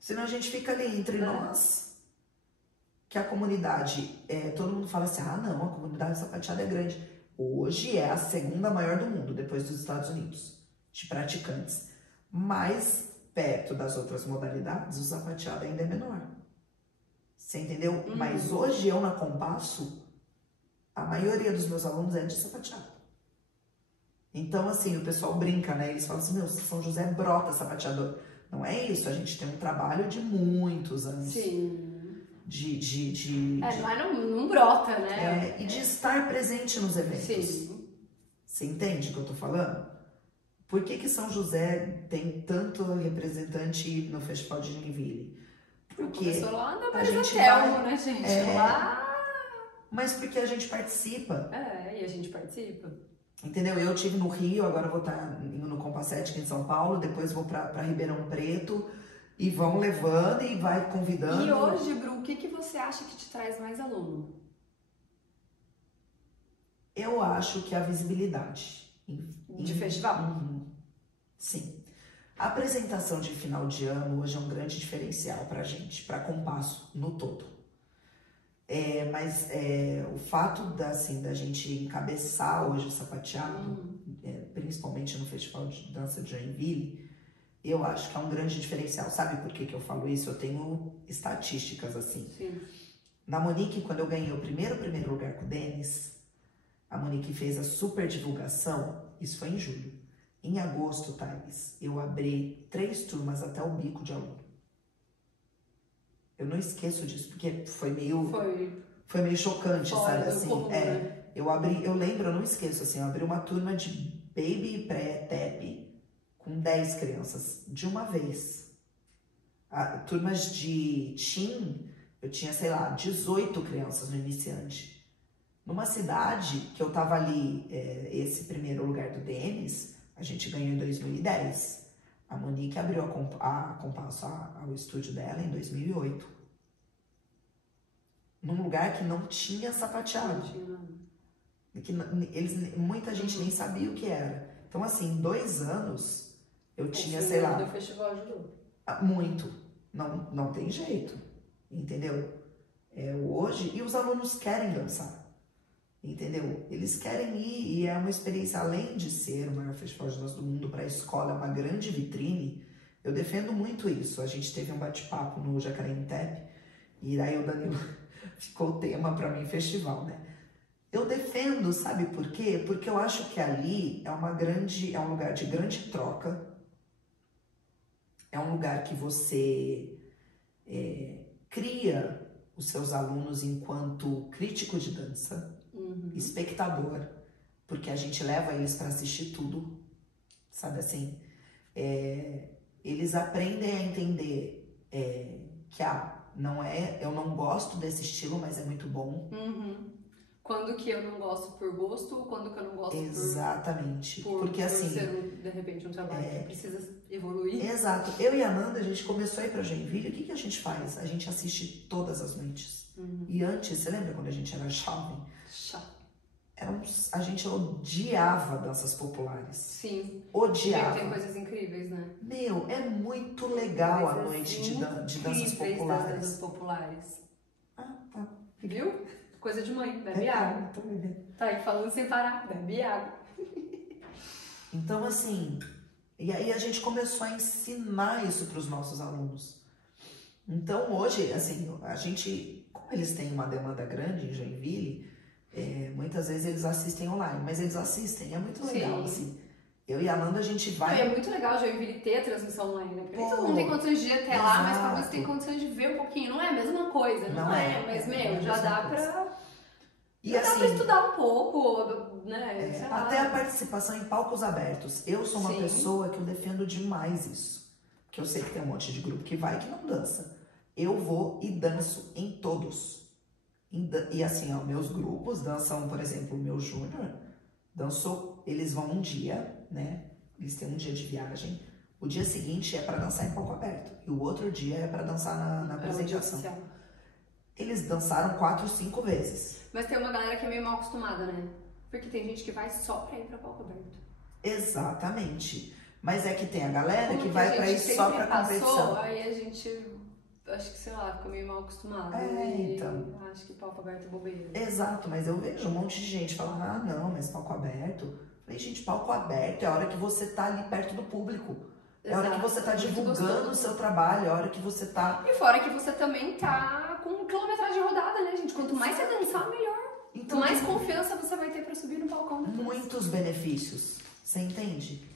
Senão a gente fica ali entre nós, que a comunidade, todo mundo fala assim, ah não, a comunidade sapateada é grande. Hoje é a segunda maior do mundo, depois dos Estados Unidos, de praticantes. Mas perto das outras modalidades, o sapateado ainda é menor. Você entendeu? Mas hoje eu na Compasso, a maioria dos meus alunos é de sapateado. Então, assim, o pessoal brinca, né? Eles falam assim, meu, São José brota sapateador. Não é isso, a gente tem um trabalho de muitos anos. Sim. Não brota, né? E de estar presente nos eventos. Sim. Você entende o que eu tô falando? Por que São José tem tanto representante no Festival de Joinville? Porque começou lá na a gente Telmo, né, gente? Lá... Mas porque a gente participa. E a gente participa. Entendeu? Eu estive no Rio, agora vou estar indo no Compassete aqui em São Paulo, depois vou para Ribeirão Preto e vão levando e vai convidando. E hoje, Bru, o que você acha que te traz mais aluno? Eu acho que a visibilidade. De festival? Sim. A apresentação de final de ano hoje é um grande diferencial pra gente, pra Compasso no todo. Mas o fato da gente encabeçar hoje o sapateado, principalmente no Festival de Dança de Joinville, eu acho que é um grande diferencial. Sabe por que eu falo isso? Eu tenho estatísticas assim. Sim. Na Monique, quando eu ganhei o primeiro lugar com o Denis, a Monique fez a super divulgação, isso foi em julho. Em agosto, Thales, eu abri 3 turmas até o bico de aluno. Eu não esqueço disso, porque foi meio chocante, sabe assim? Comum, né? Eu lembro, eu não esqueço, assim, eu abri uma turma de baby e pré-tep com 10 crianças, de uma vez. Turmas de teen, eu tinha, sei lá, 18 crianças no iniciante. Numa cidade que eu tava ali, esse primeiro lugar do Denis, a gente ganhou em 2010. A Monique abriu a Compasso, o estúdio dela, em 2008. Num lugar que não tinha sapateado. Muita gente nem sabia o que era. Então, assim, em 2 anos, eu tinha, sei lá... O festival ajudou. Muito. Não tem jeito. Entendeu? Hoje, e os alunos querem dançar. Entendeu? Eles querem ir e é uma experiência, além de ser o maior festival de dança do mundo para a escola, é uma grande vitrine. Eu defendo muito isso. A gente teve um bate-papo no Jacareí-Tep e daí o Danilo ficou o tema para mim, festival, né? Eu defendo, sabe por quê? Porque eu acho que ali é um lugar de grande troca. É um lugar que você cria os seus alunos enquanto crítico de dança. Espectador, porque a gente leva eles para assistir tudo, sabe assim? Eles aprendem a entender que Não é, eu não gosto desse estilo, mas é muito bom. Quando que eu não gosto por gosto, quando que eu não gosto Exatamente. porque assim, ser, de repente, um trabalho que precisa evoluir. Exato. Eu e a Nanda, a gente começou a ir pra Joinville. O que a gente faz? A gente assiste todas as noites. E antes, você lembra quando a gente era jovem? A gente odiava danças populares. Sim. Odiava. Tem coisas incríveis, né? Meu, é muito legal a noite de danças populares. Das danças populares. Ah, tá. Viu? Coisa de mãe, bebe água. Tá aí falando sem parar, bebe água. Então, assim, e aí a gente começou a ensinar isso para os nossos alunos. Então, hoje, assim, a gente, como eles têm uma demanda grande em Joinville, muitas vezes eles assistem online, mas eles assistem, é muito legal, assim. Eu e a Nanda, a gente vai... É muito legal Joinville ter a transmissão online, né? Porque nem todo mundo tem condições de ir até lá, mas pelo menos tem condições de ver um pouquinho. Não é a mesma coisa, não é, mas, meu, já dá pra... E assim, dá pra estudar um pouco, né? Até a participação em palcos abertos. Eu sou uma pessoa que eu defendo demais isso. Porque eu sei que tem um monte de grupo que vai e que não dança. Eu vou e danço em todos. E assim, ó, meus grupos dançam, por exemplo, o meu júnior dançou, eles vão um dia, né? Eles têm um dia de viagem. O dia seguinte é para dançar em palco aberto. E o outro dia é para dançar na apresentação. Eles dançaram 4, 5 vezes. Mas tem uma galera que é meio mal acostumada, né? Porque tem gente que vai só pra ir pra palco aberto. Exatamente. Mas é que tem a galera que vai pra ir só pra competição. Aí a gente, acho que, sei lá, ficou meio mal acostumado. Então. Acho que palco aberto é bobeira. Exato, mas eu vejo um monte de gente falando, ah, não, mas palco aberto. Eu falei, gente, palco aberto é a hora que você tá ali perto do público. É a hora que você tá divulgando o seu trabalho, é a hora que você tá... E fora que você também tá com quilometragem rodada, né, gente? Quanto mais você dançar, melhor. Então, mais confiança você vai ter pra subir no palcão depois. Muitos benefícios, você entende?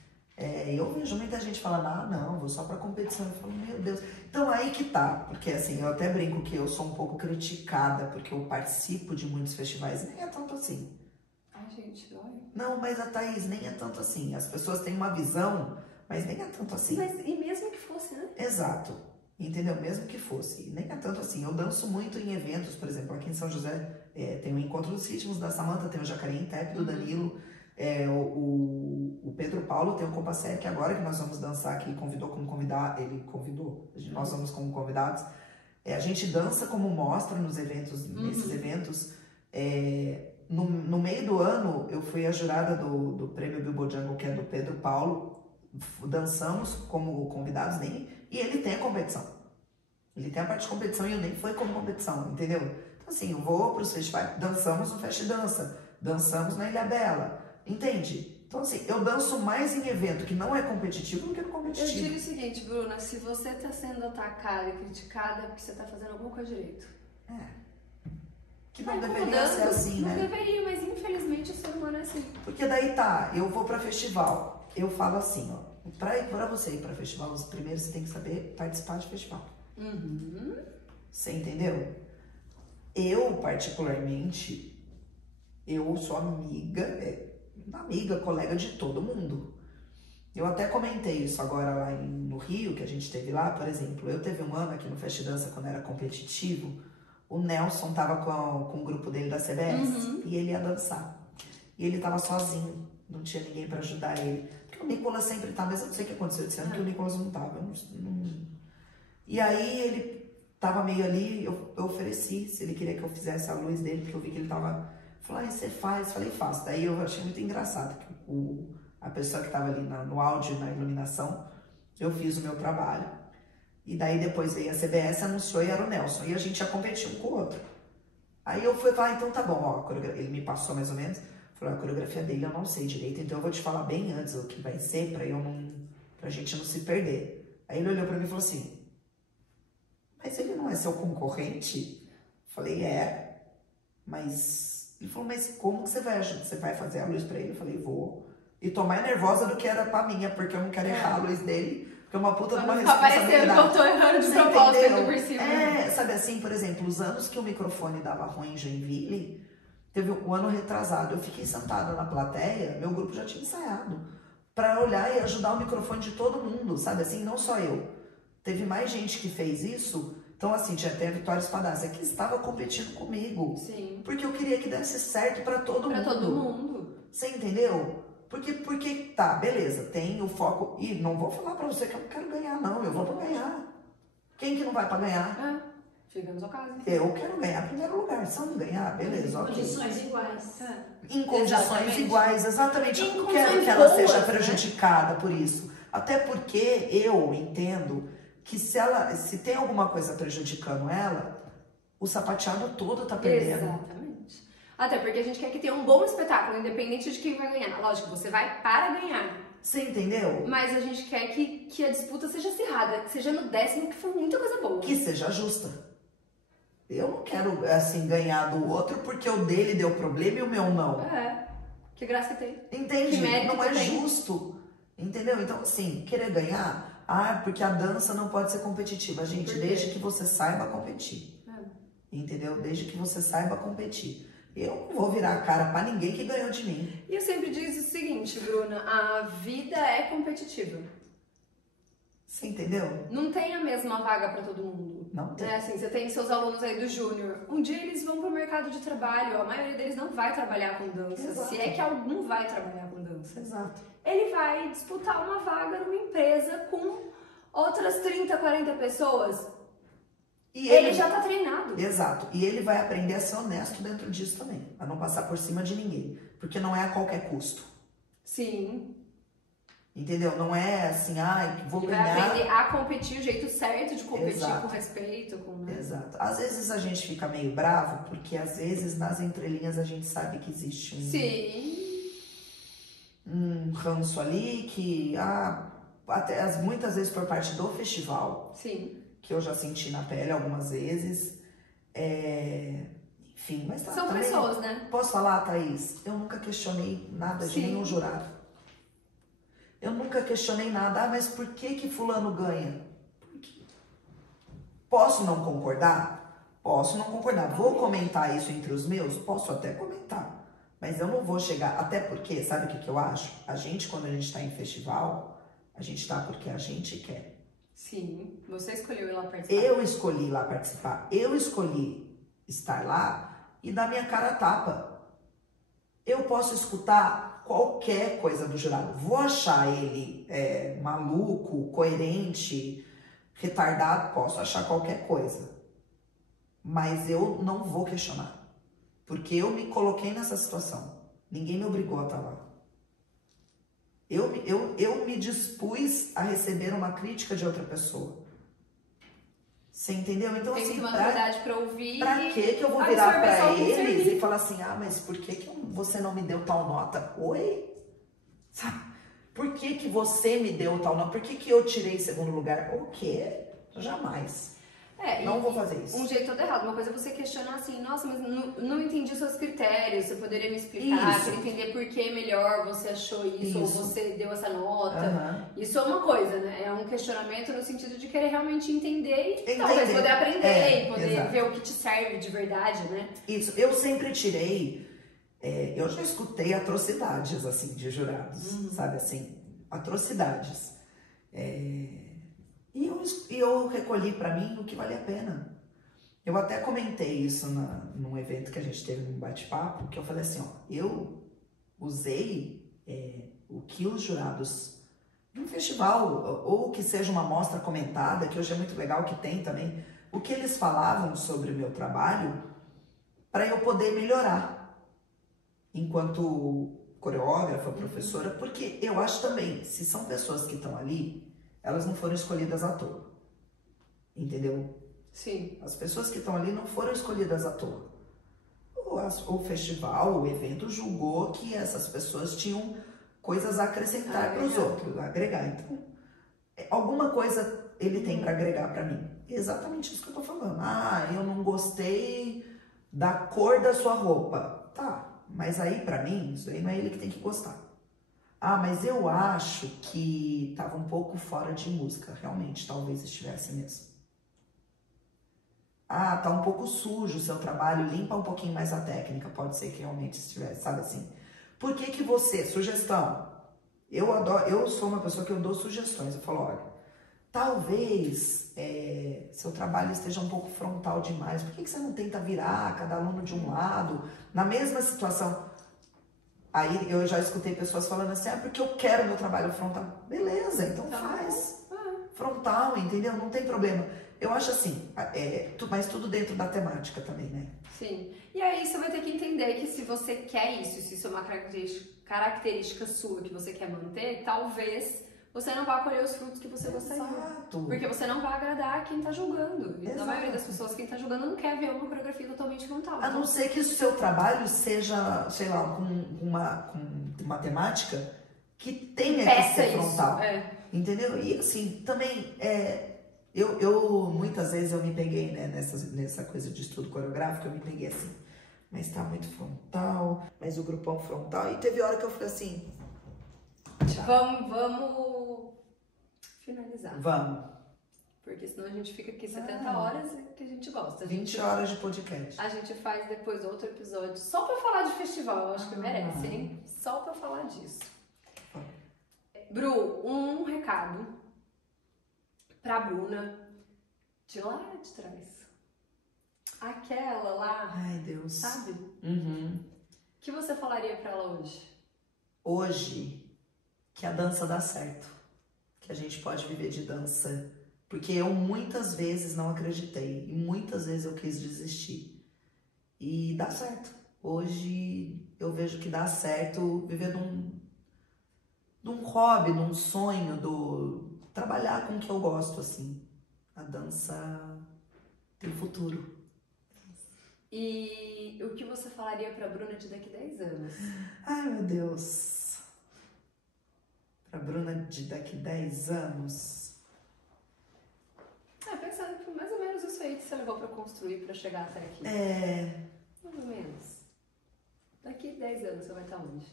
Eu vejo muita gente falando, ah, não, vou só pra competição. Eu falo, meu Deus. Então aí que tá, porque assim, eu até brinco que eu sou um pouco criticada, porque eu participo de muitos festivais, nem é tanto assim. Ai, gente, olha. Não, mas a Thaís, nem é tanto assim. As pessoas têm uma visão, mas nem é tanto assim. E mesmo que fosse, né? Exato. Entendeu? Mesmo que fosse. Nem é tanto assim. Eu danço muito em eventos, por exemplo, aqui em São José tem o Encontro dos Ritmos da Samanta, tem o Jacareí Intep do Danilo, o Pedro Paulo tem o Compasser, que agora que nós vamos dançar aqui, convidou como convidado, ele convidou, nós vamos como convidados. A gente dança como mostra nos eventos, nesses eventos. No meio do ano, eu fui a jurada do Prêmio Bilbo Jungle, que é do Pedro Paulo. Dançamos como convidados e ele tem a competição. Ele tem a parte de competição e eu nem fui como competição, entendeu? Então assim, eu vou para os festivais, dançamos no Fest Dança, dançamos na Ilha Bela, entende? Então assim, eu danço mais em evento que não é competitivo do que no competitivo. Eu digo o seguinte, Bruna, se você tá sendo atacada e criticada é porque você tá fazendo alguma coisa direito. Que não deveria ser assim, né? Não deveria, mas infelizmente o ser humano é assim. Porque daí tá, eu vou pra festival, eu falo assim, ó, pra você ir pra festival, primeiro você tem que saber participar de festival. Você entendeu? Eu, particularmente, eu sou amiga, colega de todo mundo. Eu até comentei isso agora lá no Rio, que a gente teve lá, por exemplo, eu teve um ano aqui no Fest Dança, quando era competitivo, o Nelson tava com o grupo dele da CBS e ele ia dançar. E ele tava sozinho, não tinha ninguém pra ajudar ele. Porque o Nicolas sempre tá, mas eu não sei o que aconteceu esse ano, que o Nicolas não tava. E aí ele tava meio ali, eu ofereci se ele queria que eu fizesse a luz dele, porque eu vi que ele tava... Falou, você faz? Falei, faço. Daí eu achei muito engraçado que a pessoa que tava ali no áudio, na iluminação, eu fiz o meu trabalho. E daí depois veio a CBS, anunciou e era o Nelson. E a gente ia competir um com o outro. Aí eu fui falar, então tá bom, ó, ele me passou mais ou menos. Falou, a coreografia dele eu não sei direito, então eu vou te falar bem antes o que vai ser pra gente não se perder. Aí ele olhou pra mim e falou assim, mas ele não é seu concorrente? Falei, mas... Ele falou, mas como que você vai fazer a luz pra ele? Eu falei, vou. E tô mais nervosa do que era pra minha, porque eu não quero errar a luz dele. Porque é uma puta de uma responsabilidade. Parecendo que eu tô errando de propósito ainda por cima. Sabe assim, por exemplo, os anos que o microfone dava ruim em Joinville, teve um ano retrasado, eu fiquei sentada na plateia, meu grupo já tinha ensaiado, pra olhar e ajudar o microfone de todo mundo, sabe assim, não só eu. Teve mais gente que fez isso, Então, assim, tinha até a Vitória Espadazzi, que estava competindo comigo. Sim. Porque eu queria que desse certo pra todo mundo. Pra todo mundo. Você entendeu? Porque, tá, beleza, tem o foco. E não vou falar pra você que eu não quero ganhar, não. Eu vou pra ganhar. Quem que não vai pra ganhar? Fica na sua casa. Eu quero ganhar em primeiro lugar. Se eu não ganhar, beleza, ok. Em condições iguais. Em condições Exatamente. iguais, exatamente. Eu Em não quero condições que ela boas, seja né? prejudicada por isso. Até porque eu entendo que se tem alguma coisa prejudicando ela, o sapateado todo tá perdendo. Exatamente. Até porque a gente quer que tenha um bom espetáculo, independente de quem vai ganhar. Lógico, você vai para ganhar. Você entendeu? Mas a gente quer que a disputa seja acirrada, que seja no 10º, que foi muita coisa boa. Que seja justa. Eu não quero, assim, ganhar do outro porque o dele deu problema e o meu não. Que graça que tem. Entende? Que mérito Não é tem. justo. Entendeu? Então, assim, querer ganhar, porque a dança não pode ser competitiva. Gente, Por quê? desde que você saiba competir. Entendeu? Desde que você saiba competir. Eu não vou virar a cara pra ninguém que ganhou de mim. E eu sempre digo o seguinte, Bruna, a vida é competitiva. Você entendeu? Não tem a mesma vaga para todo mundo. Não tem. Assim, você tem seus alunos aí do Júnior. Um dia eles vão pro mercado de trabalho, a maioria deles não vai trabalhar com dança. Exato. Se é que algum vai trabalhar com dança. Exato. Ele vai disputar uma vaga numa empresa com outras 30, 40 pessoas. E Ele já tá treinado. Exato. E ele vai aprender a ser honesto dentro disso também. A não passar por cima de ninguém. Porque não é a qualquer custo. Sim. Entendeu? Não é assim, vou Ele vai ganhar. aprender a competir, o jeito certo de competir, Exato. com respeito, com... Né? Exato. Às vezes a gente fica meio bravo, porque às vezes nas entrelinhas a gente sabe que existe Sim. um ranço ali, que muitas vezes por parte do festival, Sim. que eu já senti na pele algumas vezes. Enfim, mas São também, pessoas, né? Posso falar, Thaís? Eu nunca questionei nada de Sim. nenhum jurado. Eu nunca questionei nada. Mas por que fulano ganha? Por quê? Posso não concordar? Posso não concordar. Vou comentar isso entre os meus? Posso até comentar. Mas eu não vou chegar... Até porque, sabe o que eu acho? A gente, quando a gente tá em festival, a gente tá porque a gente quer. Sim. Você escolheu ir lá participar. Eu escolhi ir lá participar. Eu escolhi estar lá e dar minha cara a tapa. Eu posso escutar qualquer coisa do jurado. Vou achar ele maluco, coerente, retardado, posso achar qualquer coisa. Mas eu não vou questionar. Porque eu me coloquei nessa situação. Ninguém me obrigou a estar lá. Eu me dispus a receber uma crítica de outra pessoa. Você entendeu? Então, Tem assim, uma maturidade pra ouvir. pra que eu vou virar pra eles e falar assim, mas por que você não me deu tal nota? Oi? Sabe? Por que você me deu tal nota? Por que eu tirei em segundo lugar? O quê? Jamais. Não vou fazer isso. Um jeito todo errado. Uma coisa é você questionar assim, nossa, mas não entendi os seus critérios, você poderia me explicar, Isso. queria entender por que melhor você achou isso, ou Isso. você deu essa nota. Uhum. Isso é uma coisa, né? É um questionamento no sentido de querer realmente entender e Entender. talvez poder aprender e poder Exato. ver o que te serve de verdade, né? Isso. Eu sempre tirei... eu já escutei atrocidades, assim, de jurados, sabe, assim, atrocidades. E eu recolhi pra mim o que vale a pena. Eu até comentei isso num evento que a gente teve num bate-papo, que eu falei assim, eu usei o que os jurados de um festival, ou que seja uma mostra comentada, que hoje é muito legal, que tem também, o que eles falavam sobre o meu trabalho, para eu poder melhorar enquanto coreógrafa, professora, porque eu acho também, se são pessoas que estão ali, elas não foram escolhidas à toa, entendeu? Sim. As pessoas que estão ali não foram escolhidas à toa. O festival, o evento julgou que essas pessoas tinham coisas a acrescentar para os outros, a agregar. Então, alguma coisa ele tem para agregar para mim. Exatamente isso que eu tô falando. Eu não gostei da cor da sua roupa. Tá, mas aí para mim, isso aí não é ele que tem que gostar. Mas eu acho que tava um pouco fora de música. Realmente, talvez estivesse mesmo. Tá um pouco sujo o seu trabalho, limpa um pouquinho mais a técnica. Pode ser que realmente estivesse, sabe assim? Por que você, sugestão, eu sou uma pessoa que eu dou sugestões. Eu falo, olha, talvez seu trabalho esteja um pouco frontal demais. Por que você não tenta virar cada aluno de um lado? Na mesma situação. Aí eu já escutei pessoas falando assim, porque eu quero meu trabalho frontal. Beleza, então faz. Frontal, entendeu? Não tem problema. Eu acho assim, mas tudo dentro da temática também, né? Sim. E aí você vai ter que entender que se você quer isso, se isso é uma característica sua que você quer manter, talvez você não vá colher os frutos que você gostaria. Exato. Porque você não vai agradar quem tá julgando. E Exato. na maioria das pessoas, quem tá julgando não quer ver uma coreografia totalmente frontal. A não ser que o seu trabalho seja, sei lá, com uma temática que tenha que ser frontal. Entendeu? E assim, também, eu muitas vezes eu me peguei, né, nessa coisa de estudo coreográfico, eu me peguei assim, mas tá muito frontal, mas o grupão frontal, e teve hora que eu falei assim, vamos finalizar. Vamos. Porque senão a gente fica aqui 70 horas que a gente gosta. 20 horas de podcast. A gente faz depois outro episódio só pra falar de festival, eu acho que merece, hein? Só pra falar disso. Bru, um recado pra Bruna de lá de trás. Aquela lá. Ai, Deus. Sabe? Uhum. O que você falaria pra ela hoje? Hoje, que a dança dá certo. Que a gente pode viver de dança. Porque eu muitas vezes não acreditei. E muitas vezes eu quis desistir. E dá certo. Hoje eu vejo que dá certo viver de um hobby, de um sonho, trabalhar com o que eu gosto, assim. A dança tem futuro. E o que você falaria pra Bruna de daqui a 10 anos? Ai, meu Deus. Pra Bruna de daqui a 10 anos... Pensando que mais ou menos isso aí que você levou pra construir, pra chegar até aqui. Mais ou menos. Daqui a 10 anos você vai estar onde?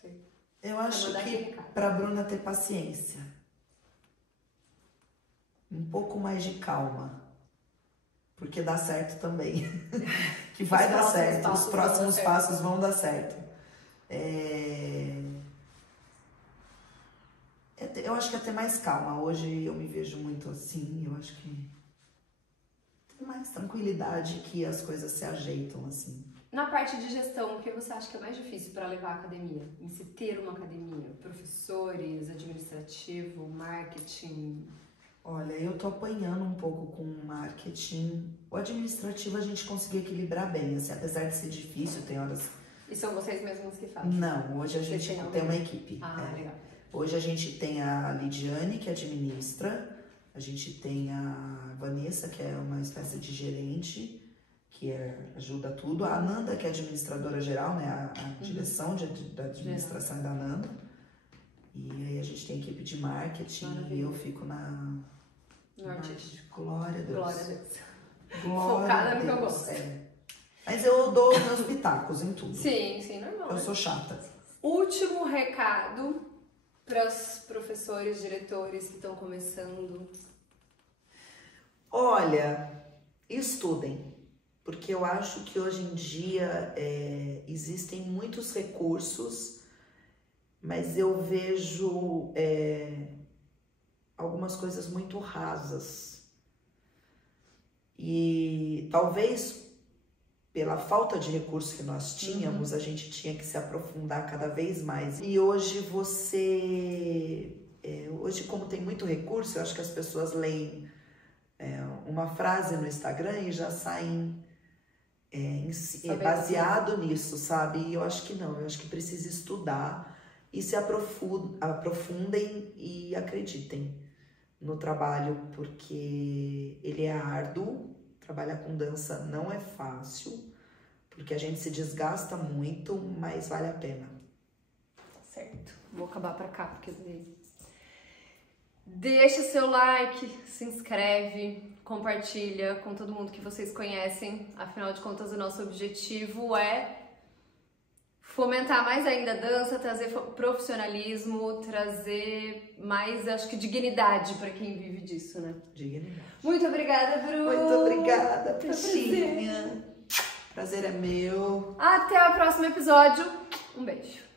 Sei. Eu acho que pra Bruna ter paciência. Um pouco mais de calma. Porque dá certo também. Que vai dar certo. Os próximos passos vão dar certo. Eu acho que é ter mais calma. Hoje eu me vejo muito assim. Eu acho que tem mais tranquilidade, que as coisas se ajeitam assim. Na parte de gestão, o que você acha que é mais difícil para levar a academia? Em se ter uma academia? Professores, administrativo, marketing? Olha, eu tô apanhando um pouco com o marketing. O administrativo a gente conseguiu equilibrar bem, assim, apesar de ser difícil, tem horas... E são vocês mesmos que fazem? Não, hoje a gente tem uma equipe. Legal. Hoje a gente tem a Lidiane, que administra, a gente tem a Vanessa, que é uma espécie de gerente, que ajuda tudo, a Ananda, que é administradora geral, né, a direção da administração é da Ananda, e aí a gente tem a equipe de marketing, e eu fico na artístico. Glória a Deus. Glória a Deus. Focada no que eu gosto. Mas eu dou meus pitacos em tudo. Sim, normal. Eu sou chata. Último recado para os professores, diretores que estão começando. Olha, estudem, porque eu acho que hoje em dia existem muitos recursos, mas eu vejo algumas coisas muito rasas. E talvez pela falta de recursos que nós tínhamos, a gente tinha que se aprofundar cada vez mais. E hoje hoje como tem muito recurso, eu acho que as pessoas leem uma frase no Instagram e já saem baseado nisso, sabe? E eu acho que não, eu acho que precisa estudar e se aprofundem e acreditem no trabalho, porque ele é árduo. Trabalhar com dança não é fácil, porque a gente se desgasta muito, mas vale a pena. Certo. Vou acabar pra cá, porque deixa seu like, se inscreve, compartilha com todo mundo que vocês conhecem. Afinal de contas, o nosso objetivo é fomentar mais ainda a dança, trazer profissionalismo, trazer mais, acho que, dignidade para quem vive disso, né? Dignidade. Muito obrigada, Bru! Muito obrigada, Peixinha! Prazer é meu. Até o próximo episódio. Um beijo.